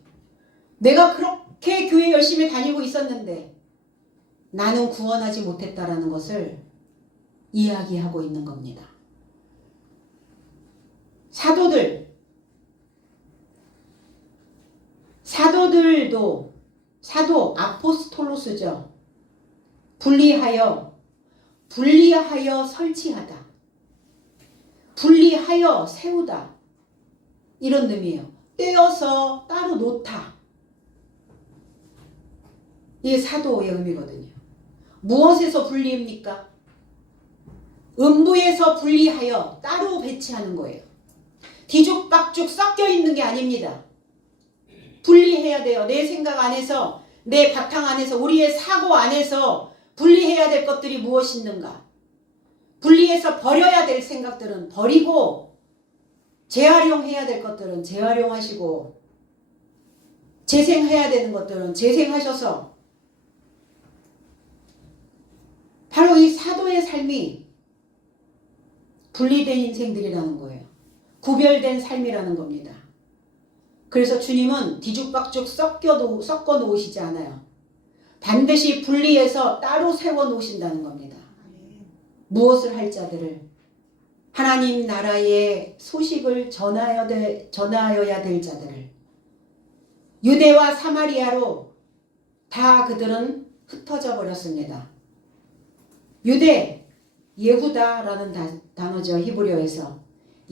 내가 그렇게 교회 열심히 다니고 있었는데 나는 구원하지 못했다라는 것을 이야기하고 있는 겁니다. 사도들도 사도 아포스톨로스죠. 분리하여 설치하다, 분리하여 세우다, 이런 의미예요. 떼어서 따로 놓다, 이게 사도의 의미거든요. 무엇에서 분리입니까? 음부에서 분리하여 따로 배치하는 거예요. 뒤죽박죽 섞여 있는 게 아닙니다. 분리해야 돼요. 내 생각 안에서, 내 바탕 안에서, 우리의 사고 안에서 분리해야 될 것들이 무엇이 있는가? 분리해서 버려야 될 생각들은 버리고, 재활용해야 될 것들은 재활용하시고, 재생해야 되는 것들은 재생하셔서 삶이 분리된 인생들이라는 거예요. 구별된 삶이라는 겁니다. 그래서 주님은 뒤죽박죽 섞어 놓으시지 않아요. 반드시 분리해서 따로 세워 놓으신다는 겁니다. 무엇을 할 자들을, 하나님 나라의 소식을 전하여야 될 자들을, 유대와 사마리아로 다 그들은 흩어져 버렸습니다. 유대, 예후다라는 단어죠. 히브리어에서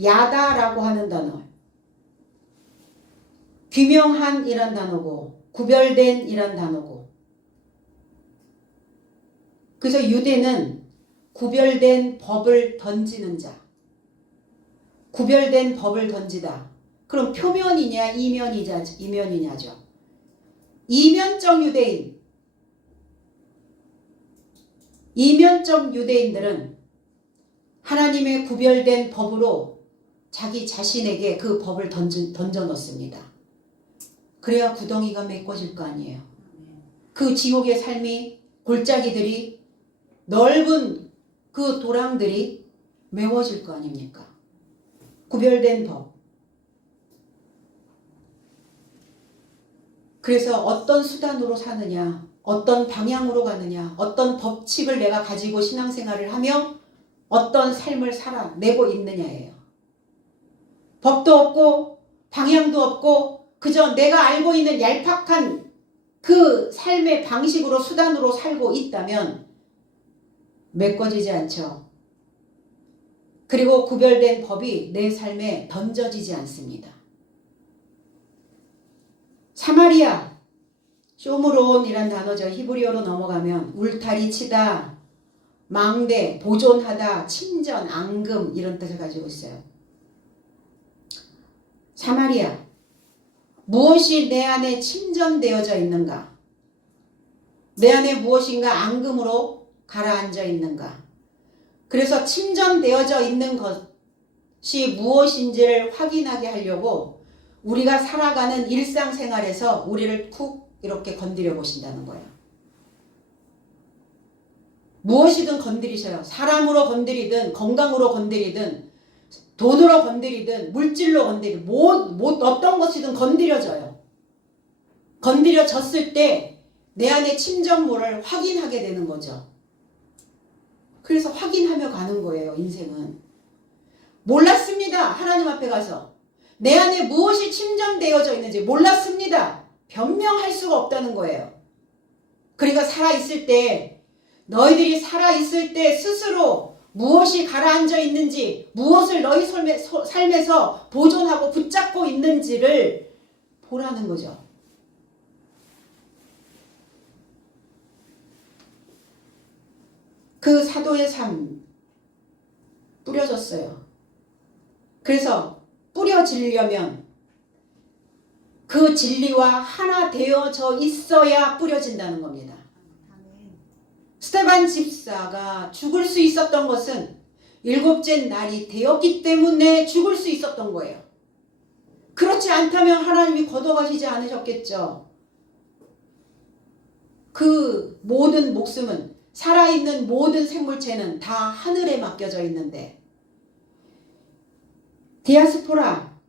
야다라고 하는 단어, 규명한 이란 단어고 구별된 이란 단어고, 그래서 유대는 구별된 법을 던지는 자, 구별된 법을 던지다. 그럼 표면이냐 이면이냐죠. 이면적 유대인, 이면적 유대인들은 하나님의 구별된 법으로 자기 자신에게 그 법을 던져 넣습니다. 그래야 구덩이가 메꿔질 거 아니에요. 그 지옥의 삶이, 골짜기들이, 넓은 그 도랑들이 메워질 거 아닙니까? 구별된 법. 그래서 어떤 수단으로 사느냐, 어떤 방향으로 가느냐, 어떤 법칙을 내가 가지고 신앙생활을 하며 어떤 삶을 살아내고 있느냐예요. 법도 없고 방향도 없고 그저 내가 알고 있는 얄팍한 그 삶의 방식으로 수단으로 살고 있다면 메꿔지지 않죠. 그리고 구별된 법이 내 삶에 던져지지 않습니다. 사마리아, 쇼므론이란 단어죠. 히브리어로 넘어가면 울타리 치다, 망대, 보존하다, 침전, 앙금 이런 뜻을 가지고 있어요. 사마리아, 무엇이 내 안에 침전되어져 있는가? 내 안에 무엇인가 앙금으로 가라앉아 있는가? 그래서 침전되어져 있는 것이 무엇인지를 확인하게 하려고 우리가 살아가는 일상생활에서 우리를 쿡 이렇게 건드려 보신다는 거예요. 무엇이든 건드리셔요. 사람으로 건드리든 건강으로 건드리든 돈으로 건드리든 물질로 건드리든 어떤 것이든 건드려져요. 건드려졌을 때 내 안에 침전물을 확인하게 되는 거죠. 그래서 확인하며 가는 거예요. 인생은. 몰랐습니다. 하나님 앞에 가서. 내 안에 무엇이 침전되어져 있는지 몰랐습니다. 변명할 수가 없다는 거예요. 그러니까 살아있을 때, 너희들이 살아있을 때 스스로 무엇이 가라앉아 있는지, 무엇을 너희 삶에서 보존하고 붙잡고 있는지를 보라는 거죠. 그 사도의 삶 뿌려졌어요. 그래서 뿌려지려면 그 진리와 하나 되어져 있어야 뿌려진다는 겁니다. 스데반 집사가 죽을 수 있었던 것은 일곱째 날이 되었기 때문에 죽을 수 있었던 거예요. 그렇지 않다면 하나님이 걷어가시지 않으셨겠죠. 그 모든 목숨은, 살아있는 모든 생물체는 다 하늘에 맡겨져 있는데, 디아스포라,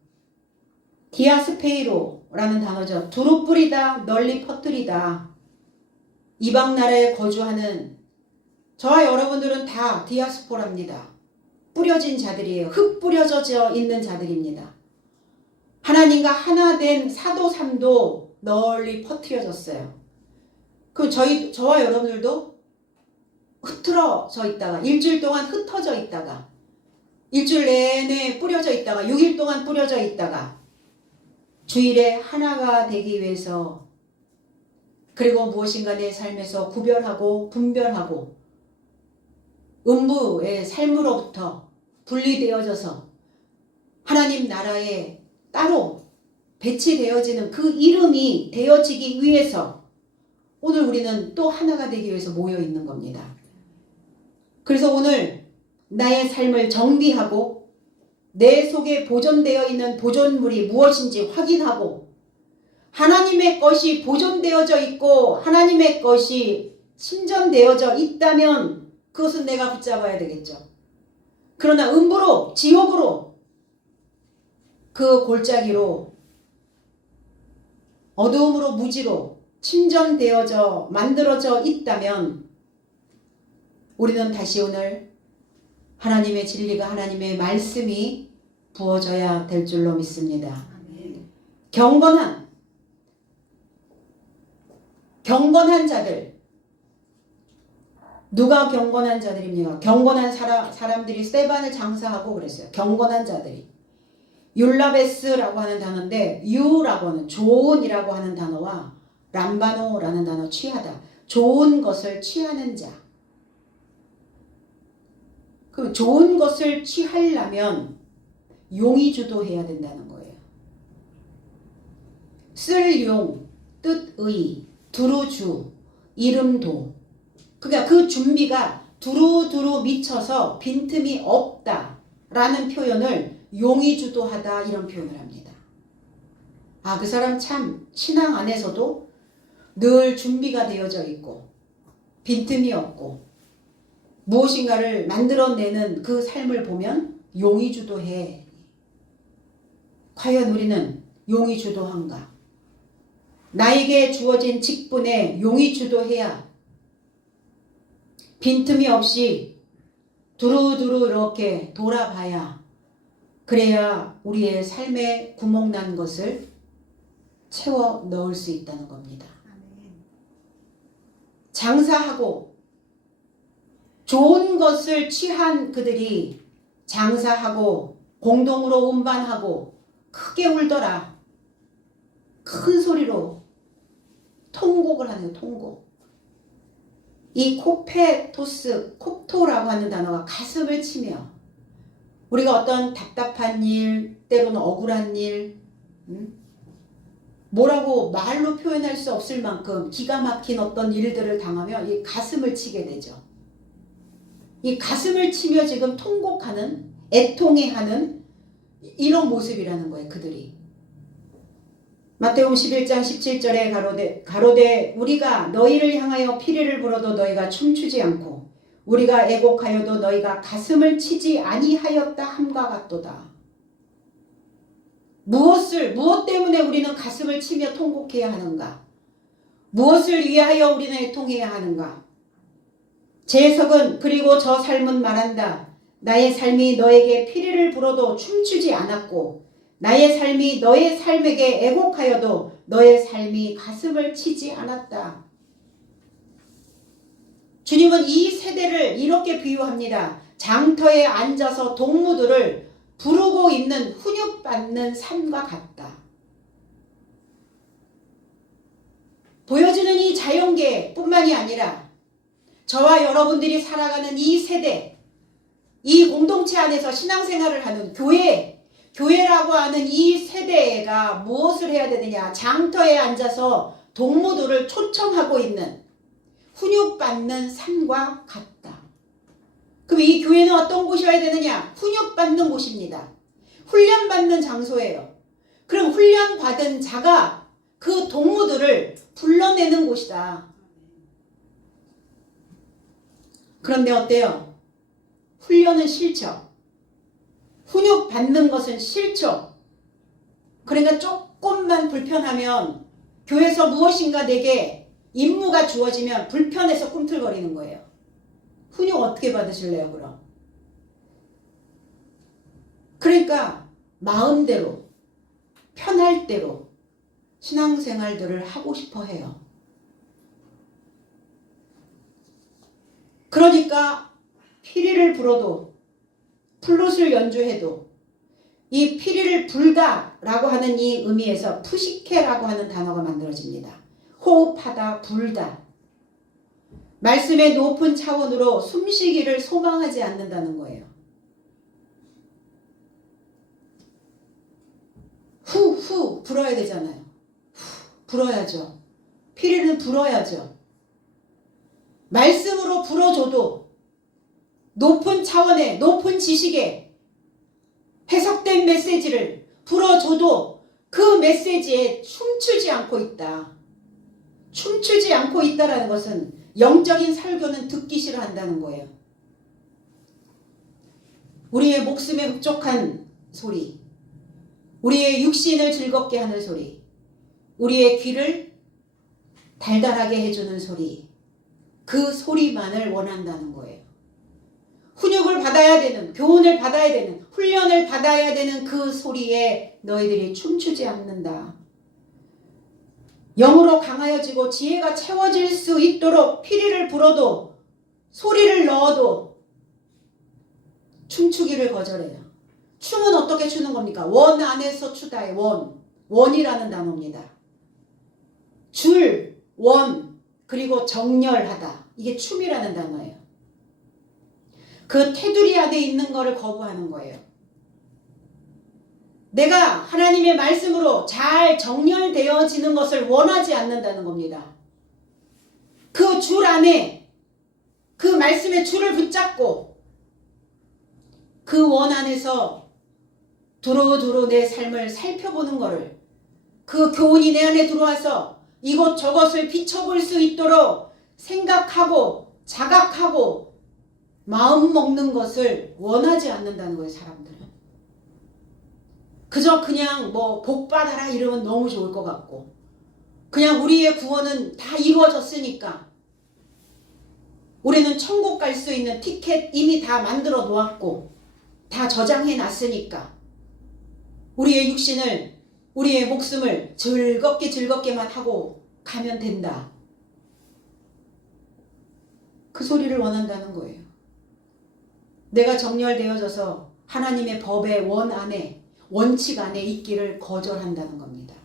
디아스페이로라는 단어죠. 두루 뿌리다, 널리 퍼뜨리다. 이방 나라에 거주하는 저와 여러분들은 다 디아스포라입니다. 뿌려진 자들이에요. 흙 뿌려져 있는 자들입니다. 하나님과 하나 된 사도 삶도 널리 퍼뜨려졌어요. 그럼 저와 여러분들도 흩어져 있다가, 일주일 동안 흩어져 있다가, 일주일 내내 뿌려져 있다가, 6일 동안 뿌려져 있다가, 주일에 하나가 되기 위해서, 그리고 무엇인가 내 삶에서 구별하고 분별하고 음부의 삶으로부터 분리되어져서 하나님 나라에 따로 배치되어지는 그 이름이 되어지기 위해서 오늘 우리는 또 하나가 되기 위해서 모여 있는 겁니다. 그래서 오늘 나의 삶을 정비하고 내 속에 보존되어 있는 보존물이 무엇인지 확인하고, 하나님의 것이 보존되어져 있고 하나님의 것이 침전되어져 있다면 그것은 내가 붙잡아야 되겠죠. 그러나 음부로, 지옥으로, 그 골짜기로, 어두움으로, 무지로 침전되어져 만들어져 있다면 우리는 다시 오늘 하나님의 진리가, 하나님의 말씀이 부어져야 될 줄로 믿습니다. 경건한 자들, 누가 경건한 자들입니까? 경건한 사람들이 스데반을 장사하고 그랬어요. 경건한 자들이. 율라베스라고 하는 단어인데, 유라고 하는 좋은이라고 하는 단어와 람바노라는 단어, 취하다. 좋은 것을 취하는 자. 그 좋은 것을 취하려면 용이 주도해야 된다는 거예요. 쓸 용, 뜻의, 두루주, 이름도. 그러니까 그 준비가 두루두루 미쳐서 빈틈이 없다라는 표현을 용이 주도하다, 이런 표현을 합니다. 아, 그 사람 참 신앙 안에서도 늘 준비가 되어져 있고 빈틈이 없고 무엇인가를 만들어내는 그 삶을 보면 용이 주도해. 과연 우리는 용이 주도한가? 나에게 주어진 직분에 용이 주도해야 빈틈이 없이 두루두루 이렇게 돌아봐야, 그래야 우리의 삶에 구멍난 것을 채워 넣을 수 있다는 겁니다. 장사하고 좋은 것을 취한 그들이 장사하고 공동으로 운반하고 크게 울더라. 큰 소리로 통곡을 하네요. 통곡. 이 코페토스, 콥토라고 하는 단어가 가슴을 치며, 우리가 어떤 답답한 일, 때로는 억울한 일, 뭐라고 말로 표현할 수 없을 만큼 기가 막힌 어떤 일들을 당하면 이 가슴을 치게 되죠. 이 가슴을 치며 지금 통곡하는, 애통해하는 이런 모습이라는 거예요. 그들이. 마태복음 11장 17절에 가로되 우리가 너희를 향하여 피리를 불어도 너희가 춤추지 않고 우리가 애곡하여도 너희가 가슴을 치지 아니하였다 함과 같도다. 무엇 때문에 우리는 가슴을 치며 통곡해야 하는가? 무엇을 위하여 우리는 애통해야 하는가? 제석은 그리고 저 삶은 말한다. 나의 삶이 너에게 피리를 불어도 춤추지 않았고 나의 삶이 너의 삶에게 애곡하여도 너의 삶이 가슴을 치지 않았다. 주님은 이 세대를 이렇게 비유합니다. 장터에 앉아서 동무들을 부르고 있는 훈육받는 삶과 같다. 보여주는 이 자연계뿐만이 아니라 저와 여러분들이 살아가는 이 세대, 이 공동체 안에서 신앙생활을 하는 교회라고 하는 이 세대가 무엇을 해야 되느냐? 장터에 앉아서 동무들을 초청하고 있는 훈육받는 삶과 같다. 그럼 이 교회는 어떤 곳이어야 되느냐? 훈육받는 곳입니다. 훈련받는 장소예요. 그럼 훈련받은 자가 그 동무들을 불러내는 곳이다. 그런데 어때요? 훈련은 싫죠. 훈육받는 것은 싫죠. 그러니까 조금만 불편하면, 교회에서 무엇인가 내게 임무가 주어지면 불편해서 꿈틀거리는 거예요. 훈육 어떻게 받으실래요, 그럼? 그러니까 마음대로, 편할 대로 신앙생활들을 하고 싶어 해요. 그러니까 피리를 불어도, 플룻을 연주해도, 이 피리를 불다라고 하는 이 의미에서 푸시케라고 하는 단어가 만들어집니다. 호흡하다, 불다. 말씀의 높은 차원으로 숨쉬기를 소망하지 않는다는 거예요. 후 불어야 되잖아요. 불어야죠. 피리는 불어야죠. 말씀으로 불어줘도 높은 차원의, 높은 지식의 해석된 메시지를 불어줘도 그 메시지에 춤추지 않고 있다. 춤추지 않고 있다라는 것은 영적인 설교는 듣기 싫어한다는 거예요. 우리의 목숨에 흡족한 소리, 우리의 육신을 즐겁게 하는 소리, 우리의 귀를 달달하게 해주는 소리, 그 소리만을 원한다는 거예요. 훈육을 받아야 되는, 교훈을 받아야 되는, 훈련을 받아야 되는 그 소리에 너희들이 춤추지 않는다. 영으로 강하여지고 지혜가 채워질 수 있도록 피리를 불어도 소리를 넣어도 춤추기를 거절해요. 춤은 어떻게 추는 겁니까? 원 안에서 추다의 원. 원이라는 단어입니다. 줄, 원, 그리고 정렬하다. 이게 춤이라는 단어예요. 그 테두리 안에 있는 거를 거부하는 거예요. 내가 하나님의 말씀으로 잘 정렬되어지는 것을 원하지 않는다는 겁니다. 그 줄 안에 그 말씀의 줄을 붙잡고 그 원 안에서 두루두루 내 삶을 살펴보는 거를, 그 교훈이 내 안에 들어와서 이것저것을 비춰볼 수 있도록 생각하고 자각하고 마음 먹는 것을 원하지 않는다는 거예요. 사람들은 그저 그냥 뭐 복 받아라 이러면 너무 좋을 것 같고, 그냥 우리의 구원은 다 이루어졌으니까, 우리는 천국 갈 수 있는 티켓 이미 다 만들어 놓았고 다 저장해 놨으니까 우리의 육신을, 우리의 목숨을 즐겁게만 하고 가면 된다. 그 소리를 원한다는 거예요. 내가 정렬되어져서 하나님의 법의 원 안에, 원칙 안에 있기를 거절한다는 겁니다.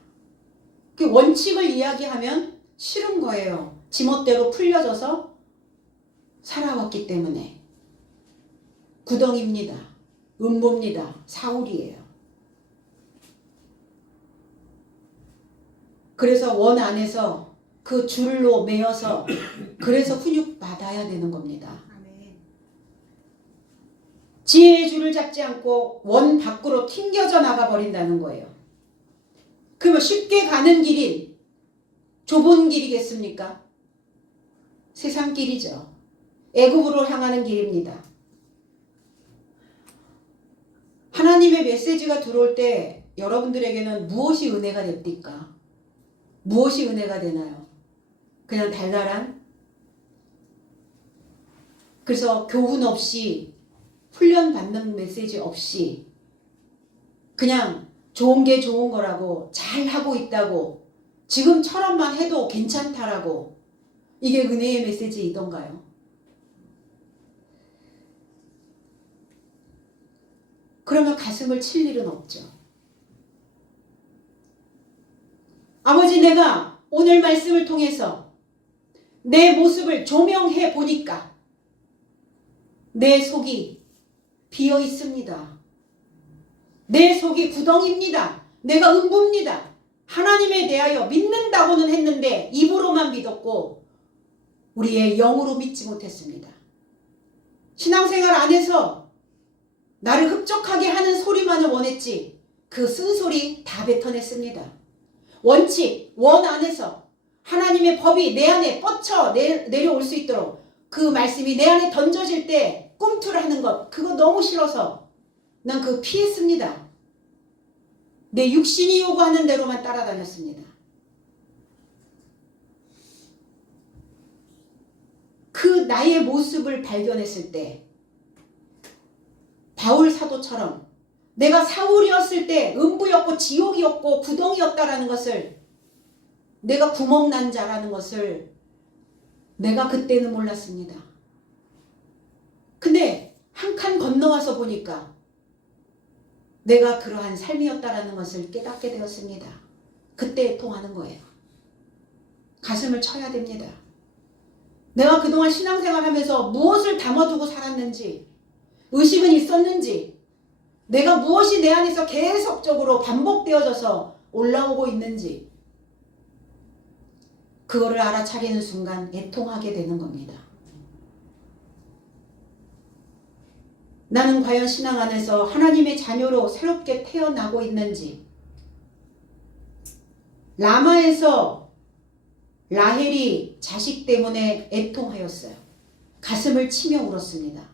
그 원칙을 이야기하면 싫은 거예요. 지멋대로 풀려져서 살아왔기 때문에. 구덩입니다. 음보입니다. 사울이에요. 그래서 원 안에서 그 줄로 매어서 그래서 훈육받아야 되는 겁니다. 지혜의 줄을 잡지 않고 원 밖으로 튕겨져 나가버린다는 거예요. 그러면 쉽게 가는 길이 좁은 길이겠습니까? 세상 길이죠. 애굽으로 향하는 길입니다. 하나님의 메시지가 들어올 때 여러분들에게는 무엇이 은혜가 됩니까? 무엇이 은혜가 되나요? 그냥 달달한? 그래서 교훈 없이, 훈련받는 메시지 없이 그냥 좋은 게 좋은 거라고, 잘하고 있다고, 지금처럼만 해도 괜찮다라고, 이게 은혜의 메시지이던가요? 그러면 가슴을 칠 일은 없죠. 아버지, 내가 오늘 말씀을 통해서 내 모습을 조명해 보니까 내 속이 비어 있습니다. 내 속이 구덩입니다. 내가 음부입니다. 하나님에 대하여 믿는다고는 했는데 입으로만 믿었고 우리의 영으로 믿지 못했습니다. 신앙생활 안에서 나를 흡족하게 하는 소리만을 원했지 그 쓴소리 다 뱉어냈습니다. 원칙, 원 안에서 하나님의 법이 내 안에 뻗쳐 내려올 수 있도록 그 말씀이 내 안에 던져질 때 꿈틀을 하는 것, 그거 너무 싫어서 난 그거 피했습니다. 내 육신이 요구하는 대로만 따라다녔습니다. 그 나의 모습을 발견했을 때 바울 사도처럼 내가 사울이었을 때 음부였고 지옥이었고 구덩이였다라는 것을, 내가 구멍난 자라는 것을 내가 그때는 몰랐습니다. 근데 한 칸 건너와서 보니까 내가 그러한 삶이었다라는 것을 깨닫게 되었습니다. 그때 통하는 거예요. 가슴을 쳐야 됩니다. 내가 그동안 신앙생활하면서 무엇을 담아두고 살았는지, 의식은 있었는지, 내가 무엇이 내 안에서 계속적으로 반복되어져서 올라오고 있는지, 그거를 알아차리는 순간 애통하게 되는 겁니다. 나는 과연 신앙 안에서 하나님의 자녀로 새롭게 태어나고 있는지. 라마에서 라헬이 자식 때문에 애통하였어요. 가슴을 치며 울었습니다.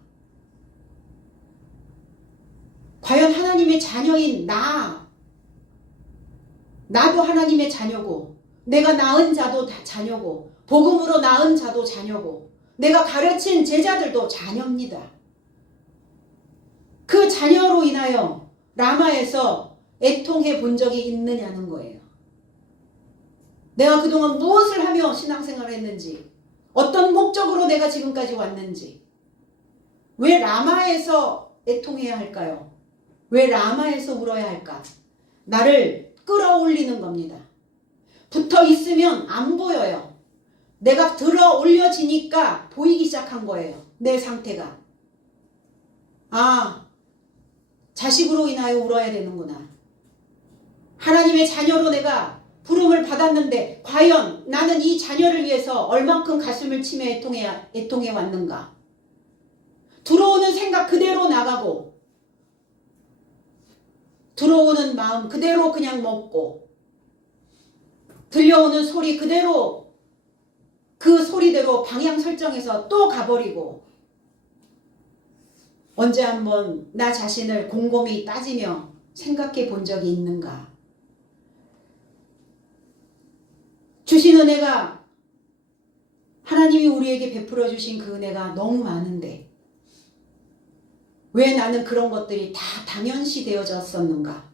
과연 하나님의 자녀인 나도 하나님의 자녀고, 내가 낳은 자도 다 자녀고, 복음으로 낳은 자도 자녀고, 내가 가르친 제자들도 자녀입니다. 그 자녀로 인하여 라마에서 애통해 본 적이 있느냐는 거예요. 내가 그동안 무엇을 하며 신앙생활을 했는지, 어떤 목적으로 내가 지금까지 왔는지, 왜 라마에서 애통해야 할까요? 왜 라마에서 울어야 할까? 나를 끌어올리는 겁니다. 붙어 있으면 안 보여요. 내가 들어 올려지니까 보이기 시작한 거예요. 내 상태가. 아, 자식으로 인하여 울어야 되는구나. 하나님의 자녀로 내가 부름을 받았는데 과연 나는 이 자녀를 위해서 얼만큼 가슴을 치며 애통해 왔는가? 들어오는 생각 그대로 나가고, 들어오는 마음 그대로 그냥 먹고, 들려오는 소리 그대로 그 소리대로 방향 설정해서 또 가버리고, 언제 한번 나 자신을 곰곰이 따지며 생각해 본 적이 있는가? 주신 은혜가, 하나님이 우리에게 베풀어 주신 그 은혜가 너무 많은데 왜 나는 그런 것들이 다 당연시 되어졌었는가?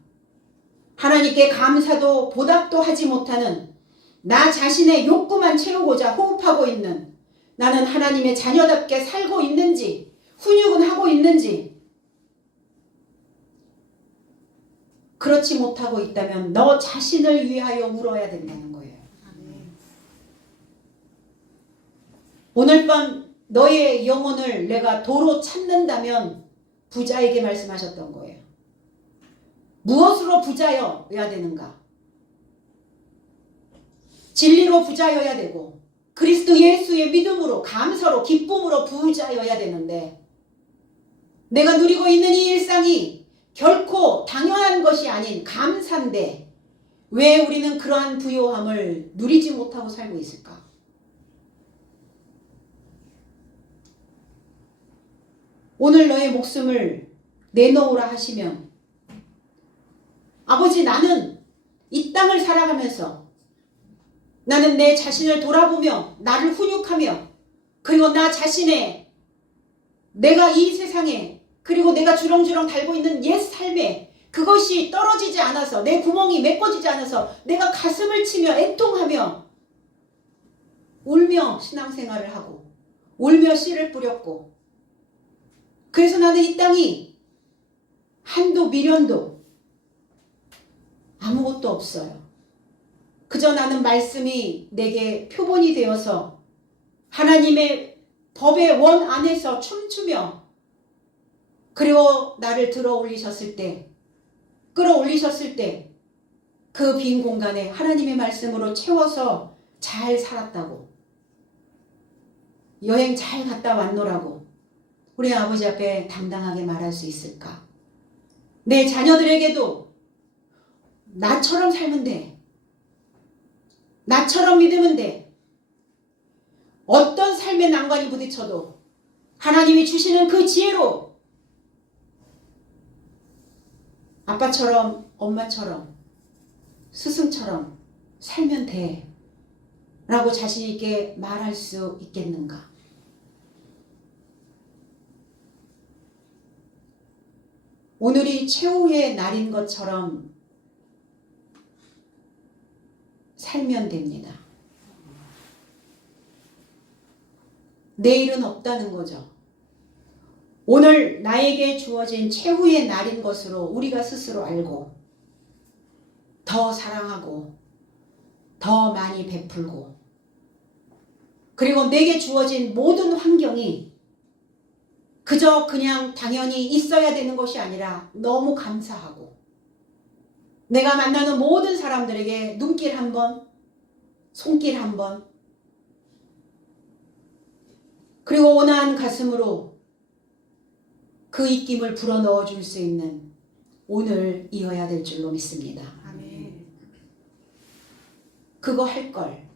하나님께 감사도 보답도 하지 못하는 나 자신의 욕구만 채우고자 호흡하고 있는, 나는 하나님의 자녀답게 살고 있는지, 훈육은 하고 있는지, 그렇지 못하고 있다면 너 자신을 위하여 울어야 된다는 거예요. 오늘 밤 너의 영혼을 내가 도로 찾는다면 부자에게 말씀하셨던 거예요. 무엇으로 부자여야 되는가? 진리로 부자여야 되고, 그리스도 예수의 믿음으로, 감사로, 기쁨으로 부자여야 되는데, 내가 누리고 있는 이 일상이 결코 당연한 것이 아닌 감사인데 왜 우리는 그러한 부요함을 누리지 못하고 살고 있을까? 오늘 너의 목숨을 내놓으라 하시면, 아버지, 나는 이 땅을 살아가면서 나는 내 자신을 돌아보며 나를 훈육하며, 그리고 나 자신의, 내가 이 세상에, 그리고 내가 주렁주렁 달고 있는 옛 삶에 그것이 떨어지지 않아서, 내 구멍이 메꿔지지 않아서 내가 가슴을 치며 애통하며 울며 신앙생활을 하고 울며 씨를 뿌렸고, 그래서 나는 이 땅이 한도 미련도 아무것도 없어요. 그저 나는 말씀이 내게 표본이 되어서 하나님의 법의 원 안에서 춤추며, 그리고 나를 들어 올리셨을 때, 끌어올리셨을 때 그 빈 공간에 하나님의 말씀으로 채워서 잘 살았다고, 여행 잘 갔다 왔노라고 우리 아버지 앞에 당당하게 말할 수 있을까? 내 자녀들에게도 나처럼 살면 돼, 나처럼 믿으면 돼, 어떤 삶의 난관이 부딪혀도 하나님이 주시는 그 지혜로 아빠처럼, 엄마처럼, 스승처럼 살면 돼 라고 자신 있게 말할 수 있겠는가? 오늘이 최후의 날인 것처럼 살면 됩니다. 내일은 없다는 거죠. 오늘 나에게 주어진 최후의 날인 것으로 우리가 스스로 알고, 더 사랑하고 더 많이 베풀고, 그리고 내게 주어진 모든 환경이 그저 그냥 당연히 있어야 되는 것이 아니라 너무 감사하고, 내가 만나는 모든 사람들에게 눈길 한 번, 손길 한 번, 그리고 온화한 가슴으로 그 입김을 불어넣어 줄 수 있는 오늘이어야 될 줄로 믿습니다. 아멘. 그거 할 걸.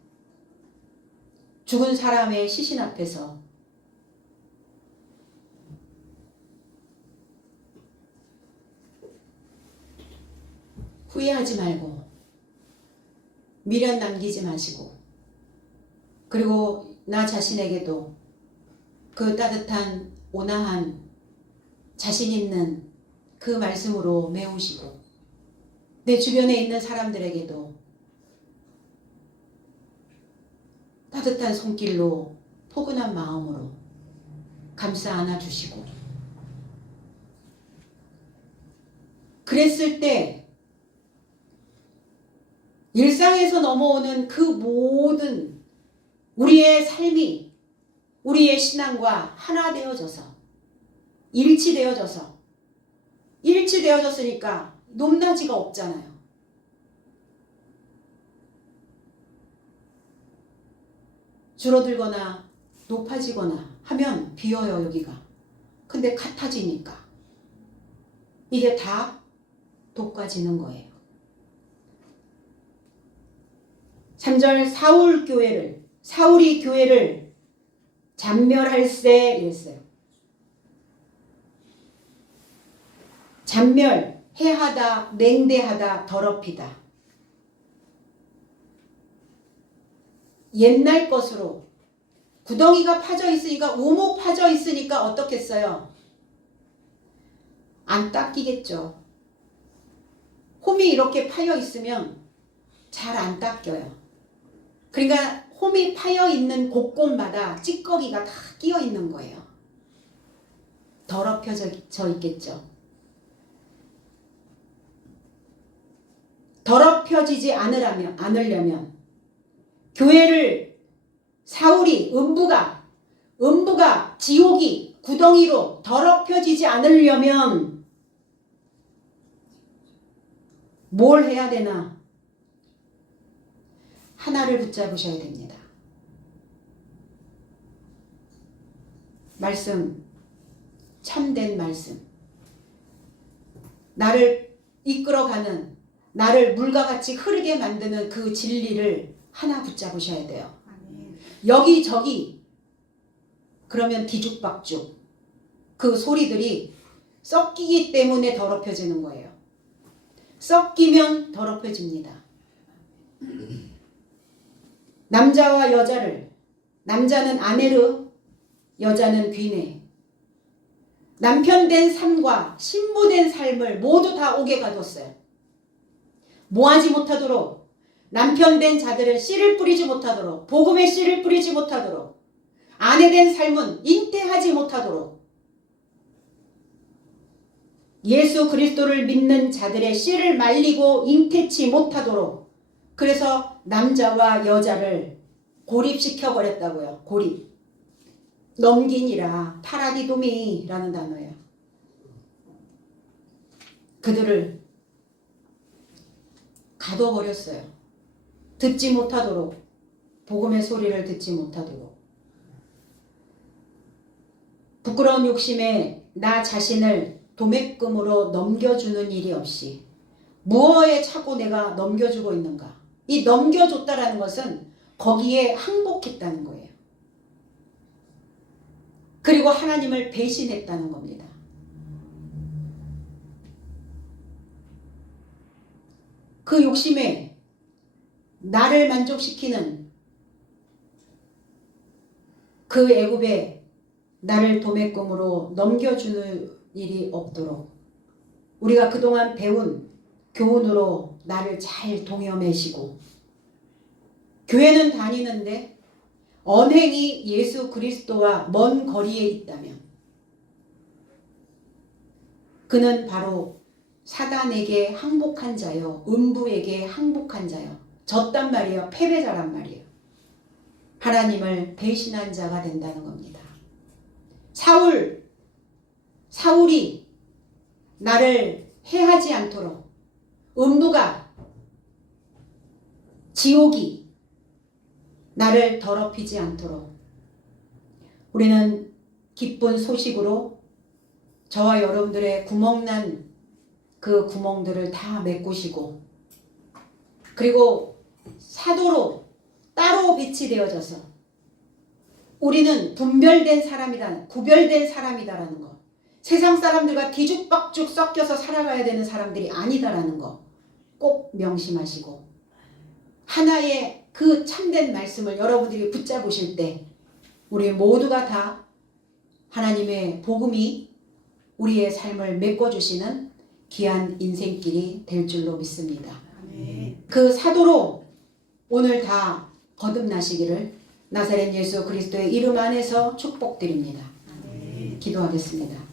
죽은 사람의 시신 앞에서 후회하지 말고 미련 남기지 마시고 그리고 나 자신에게도 그 따뜻한 온화한 자신 있는 그 말씀으로 메우시고 내 주변에 있는 사람들에게도 따뜻한 손길로 포근한 마음으로 감싸 안아주시고 그랬을 때 일상에서 넘어오는 그 모든 우리의 삶이 우리의 신앙과 하나 되어져서 일치되어졌으니까 높낮이가 없잖아요. 줄어들거나 높아지거나 하면 비어요 여기가. 근데 같아지니까 이게 다 돋궈지는 거예요. 3절 사울이 교회를 잔멸할세 이랬어요. 잔멸, 해하다, 맹대하다, 더럽히다. 옛날 것으로 구덩이가 파져 있으니까 우목 파져 있으니까 어떻겠어요? 안 닦이겠죠. 홈이 이렇게 파여 있으면 잘 안 닦여요. 그러니까 홈이 파여 있는 곳곳마다 찌꺼기가 다 끼어 있는 거예요. 더럽혀져 있겠죠. 더럽혀지지 않으려면 교회를 사울이 음부가 지옥이 구덩이로 더럽혀지지 않으려면 뭘 해야 되나? 하나를 붙잡으셔야 됩니다. 말씀, 참된 말씀. 나를 이끌어가는, 나를 물과 같이 흐르게 만드는 그 진리를 하나 붙잡으셔야 돼요. 여기저기 그러면 뒤죽박죽 그 소리들이 섞이기 때문에 더럽혀지는 거예요. 섞이면 더럽혀집니다. 남자와 여자를, 남자는 아내르, 여자는 귀내. 남편 된 삶과 신부 된 삶을 모두 다 옥에 가뒀어요. 뭐하지 못하도록, 남편 된 자들은 씨를 뿌리지 못하도록, 복음의 씨를 뿌리지 못하도록, 아내 된 삶은 잉태하지 못하도록, 예수 그리스도를 믿는 자들의 씨를 말리고 잉태치 못하도록, 그래서 남자와 여자를 고립시켜 버렸다고요. 고립. 넘기니라 파라디도미라는 단어예요. 그들을 가둬버렸어요. 듣지 못하도록, 복음의 소리를 듣지 못하도록. 부끄러운 욕심에 나 자신을 도매금으로 넘겨주는 일이 없이 무엇에 차고 내가 넘겨주고 있는가. 이 넘겨줬다라는 것은 거기에 항복했다는 거예요. 그리고 하나님을 배신했다는 겁니다. 그 욕심에 나를 만족시키는 그 애굽에 나를 도매금으로 넘겨주는 일이 없도록 우리가 그동안 배운 교훈으로 나를 잘 동여매시고 교회는 다니는데 언행이 예수 그리스도와 먼 거리에 있다면 그는 바로 사단에게 항복한 자요, 음부에게 항복한 자요. 졌단 말이에요. 패배자란 말이에요. 하나님을 배신한 자가 된다는 겁니다. 사울이 나를 해하지 않도록 음부가 지옥이 나를 더럽히지 않도록 우리는 기쁜 소식으로 저와 여러분들의 구멍난 그 구멍들을 다 메꾸시고 그리고 사도로 따로 배치되어져서 우리는 구별된 사람이다라는 거. 세상 사람들과 뒤죽박죽 섞여서 살아가야 되는 사람들이 아니다라는 거. 꼭 명심하시고 하나의 그 참된 말씀을 여러분들이 붙잡으실 때 우리 모두가 다 하나님의 복음이 우리의 삶을 메꿔주시는 귀한 인생길이 될 줄로 믿습니다. 그 사도로 오늘 다 거듭나시기를 나사렛 예수 그리스도의 이름 안에서 축복드립니다. 기도하겠습니다.